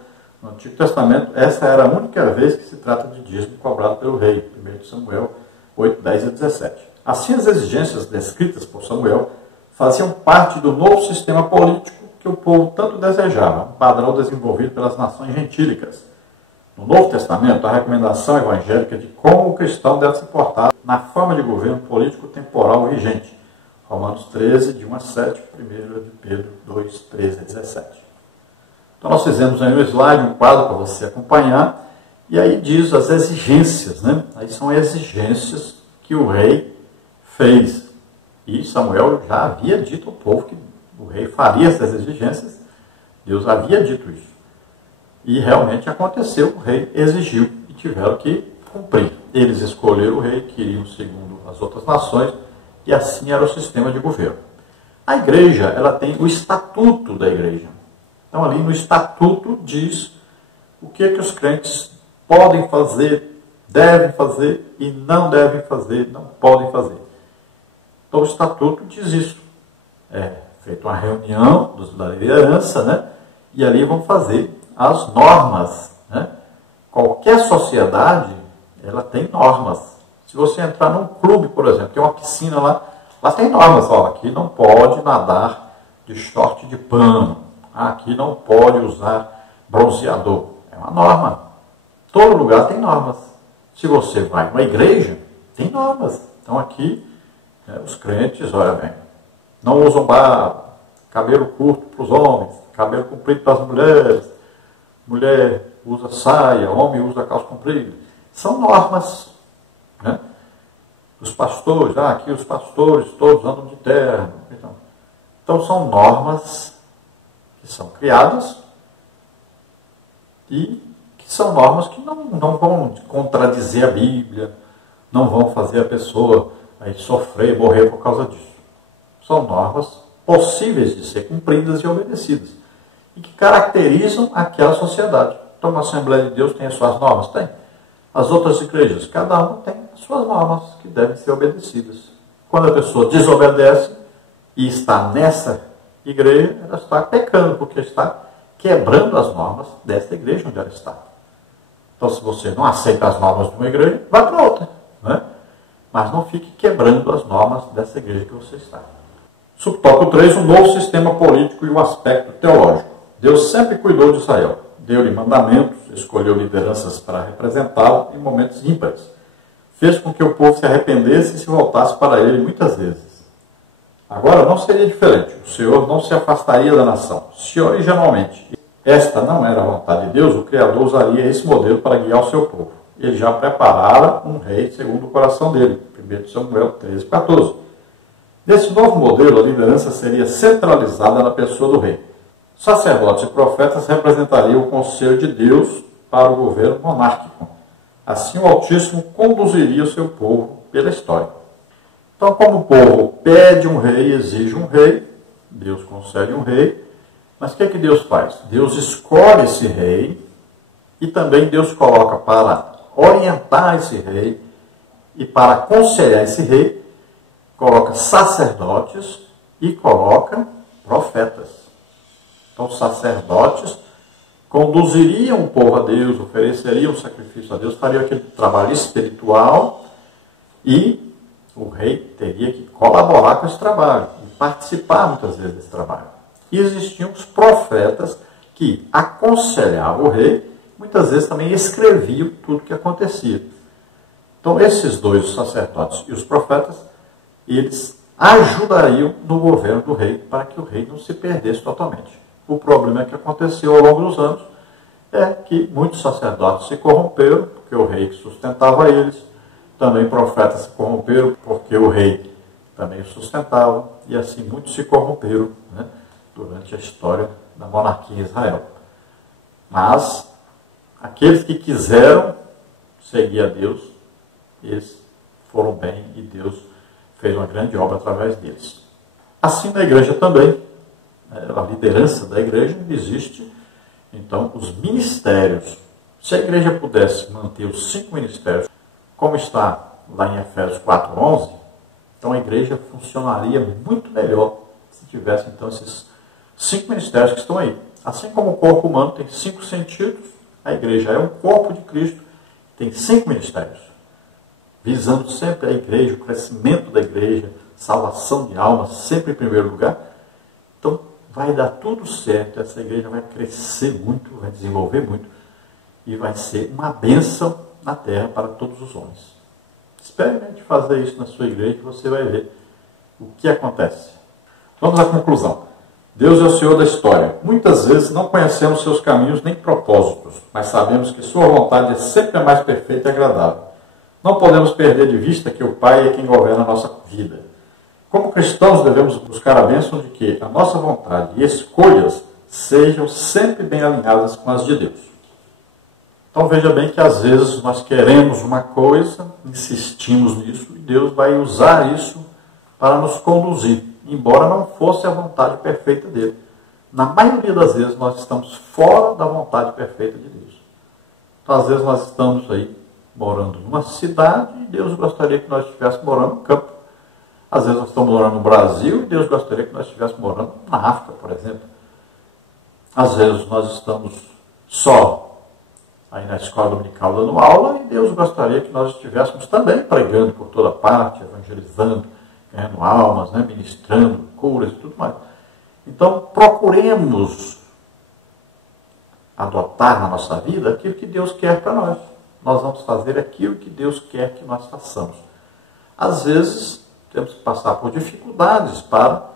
No Antigo Testamento, essa era a única vez que se trata de dízimo cobrado pelo rei, 1 Samuel 8, 10 e 17. Assim, as exigências descritas por Samuel faziam parte do novo sistema político que o povo tanto desejava, um padrão desenvolvido pelas nações gentílicas. No Novo Testamento, a recomendação evangélica de como o cristão deve se portar na forma de governo político temporal vigente. Romanos 13, de 1 a 7, 1 de Pedro 2, 13 a 17. Então nós fizemos aí um slide, um quadro para você acompanhar, e aí diz as exigências, né? Aí são exigências que o rei fez. E Samuel já havia dito ao povo que o rei faria essas exigências, Deus havia dito isso. E realmente aconteceu, o rei exigiu e tiveram que cumprir. Eles escolheram o rei, queriam segundo as outras nações, e assim era o sistema de governo. A igreja, ela tem o estatuto da igreja. Então ali no estatuto diz o que os crentes podem fazer, devem fazer e não devem fazer, não podem fazer. Então o estatuto diz isso. É feita uma reunião da liderança, né? E ali vão fazer as normas, né? Qualquer sociedade, ela tem normas. Se você entrar num clube, por exemplo, tem uma piscina lá tem normas. Ó, aqui não pode nadar de short de pano. Aqui não pode usar bronzeador. É uma norma. Todo lugar tem normas. Se você vai numa igreja, tem normas. Então aqui, os crentes, olha bem, não usam barba, cabelo curto para os homens, cabelo comprido para as mulheres, mulher usa saia, homem usa calça comprida. São normas, né? Os pastores, aqui os pastores todos andam de terno. Então são normas que são criadas e que são normas que não vão contradizer a Bíblia, não vão fazer a pessoa aí sofrer, morrer por causa disso. São normas possíveis de ser cumpridas e obedecidas e que caracterizam aquela sociedade. Então a Assembleia de Deus tem as suas normas? Tem. As outras igrejas, cada uma tem as suas normas que devem ser obedecidas. Quando a pessoa desobedece e está nessa igreja, ela está pecando, porque está quebrando as normas desta igreja onde ela está. Então, se você não aceita as normas de uma igreja, vá para outra, né? Mas não fique quebrando as normas dessa igreja que você está. Subtópico 3, um novo sistema político e o aspecto teológico. Deus sempre cuidou de Israel. Deu-lhe mandamentos, escolheu lideranças para representá-lo em momentos ímpares. Fez com que o povo se arrependesse e se voltasse para ele muitas vezes. Agora não seria diferente. O Senhor não se afastaria da nação. Se originalmente esta não era a vontade de Deus, o Criador usaria esse modelo para guiar o seu povo. Ele já preparara um rei segundo o coração dele. 1 Samuel 13, 14. Nesse novo modelo, a liderança seria centralizada na pessoa do rei. Sacerdotes e profetas representariam o conselho de Deus para o governo monárquico. Assim, o Altíssimo conduziria o seu povo pela história. Então, como o povo pede um rei, exige um rei, Deus concede um rei, mas o que é que Deus faz? Deus escolhe esse rei e também Deus coloca para orientar esse rei e para aconselhar esse rei, coloca sacerdotes e coloca profetas. Então, os sacerdotes conduziriam o povo a Deus, ofereceriam o sacrifício a Deus, fariam aquele trabalho espiritual e o rei teria que colaborar com esse trabalho e participar muitas vezes desse trabalho. E existiam os profetas que aconselhavam o rei, muitas vezes também escreviam tudo o que acontecia. Então, esses dois, os sacerdotes e os profetas, eles ajudariam no governo do rei para que o rei não se perdesse totalmente. O problema que aconteceu ao longo dos anos é que muitos sacerdotes se corromperam, porque o rei sustentava eles, também profetas se corromperam, porque o rei também os sustentava, e assim muitos se corromperam, né, durante a história da monarquia em Israel. Mas aqueles que quiseram seguir a Deus, eles foram bem e Deus fez uma grande obra através deles. Assim na igreja também, a liderança da igreja existe, então, os ministérios. Se a igreja pudesse manter os 5 ministérios, como está lá em Efésios 4:11, então a igreja funcionaria muito melhor se tivesse, então, esses 5 ministérios que estão aí. Assim como o corpo humano tem 5 sentidos, a igreja é um corpo de Cristo, tem 5 ministérios, visando sempre a igreja, o crescimento da igreja, salvação de almas sempre em primeiro lugar. Então vai dar tudo certo, essa igreja vai crescer muito, vai desenvolver muito e vai ser uma bênção na terra para todos os homens. Experimente fazer isso na sua igreja e você vai ver o que acontece. Vamos à conclusão. Deus é o Senhor da história. Muitas vezes não conhecemos seus caminhos nem propósitos, mas sabemos que sua vontade é sempre a mais perfeita e agradável. Não podemos perder de vista que o Pai é quem governa a nossa vida. Como cristãos, devemos buscar a bênção de que a nossa vontade e escolhas sejam sempre bem alinhadas com as de Deus. Então veja bem que às vezes nós queremos uma coisa, insistimos nisso, e Deus vai usar isso para nos conduzir, embora não fosse a vontade perfeita dele. Na maioria das vezes nós estamos fora da vontade perfeita de Deus. Então às vezes nós estamos aí morando numa cidade e Deus gostaria que nós estivéssemos morando no campo. Às vezes nós estamos morando no Brasil e Deus gostaria que nós estivéssemos morando na África, por exemplo. Às vezes nós estamos só aí na escola dominical dando aula e Deus gostaria que nós estivéssemos também pregando por toda parte, evangelizando, ganhando almas, né, ministrando curas e tudo mais. Então procuremos adotar na nossa vida aquilo que Deus quer para nós. Nós vamos fazer aquilo que Deus quer que nós façamos. Às vezes temos que passar por dificuldades para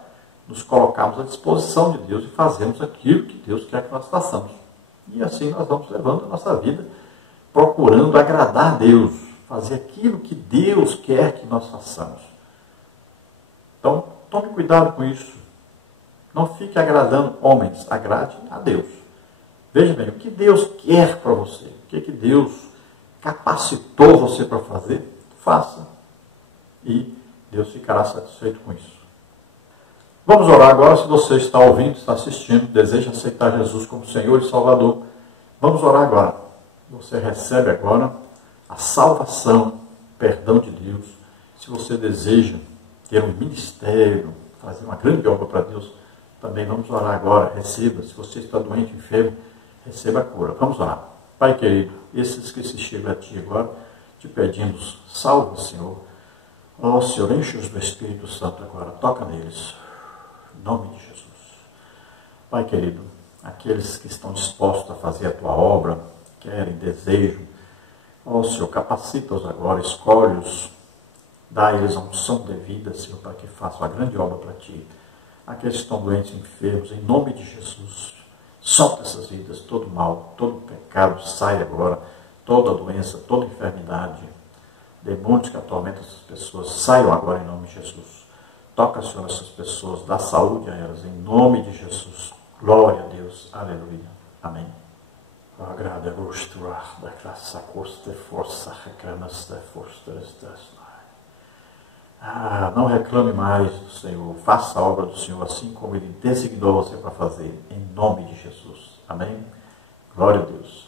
nos colocarmos à disposição de Deus e fazermos aquilo que Deus quer que nós façamos. E assim nós vamos levando a nossa vida, procurando agradar a Deus, fazer aquilo que Deus quer que nós façamos. Então, tome cuidado com isso. Não fique agradando homens, agrade a Deus. Veja bem, o que Deus quer para você, o que Deus capacitou você para fazer, faça. E Deus ficará satisfeito com isso. Vamos orar agora. Se você está ouvindo, está assistindo, deseja aceitar Jesus como Senhor e Salvador, vamos orar agora. Você recebe agora a salvação, perdão de Deus. Se você deseja ter um ministério, fazer uma grande obra para Deus, também vamos orar agora. Receba. Se você está doente, enfermo, receba a cura. Vamos orar. Pai querido, esses que se chegam a Ti agora, te pedimos, salve, Senhor. Ó Senhor, enche-os do Espírito Santo agora, toca neles, em nome de Jesus. Pai querido, aqueles que estão dispostos a fazer a Tua obra, querem, desejam, ó Senhor, capacita-os agora, escolhe-os, dá a eles a unção devida, Senhor, para que façam a grande obra para Ti. Aqueles que estão doentes, enfermos, em nome de Jesus, solta essas vidas, todo mal, todo pecado, sai agora, toda doença, toda enfermidade, demônios que atormentam essas pessoas, saiam agora em nome de Jesus. Toca, Senhor, essas pessoas, dá saúde a elas, em nome de Jesus. Glória a Deus. Aleluia. Amém. Agrada gostar da graça, custa força, reclamas da força das. Não reclame mais do Senhor. Faça a obra do Senhor assim como Ele designou você para fazer, em nome de Jesus. Amém. Glória a Deus.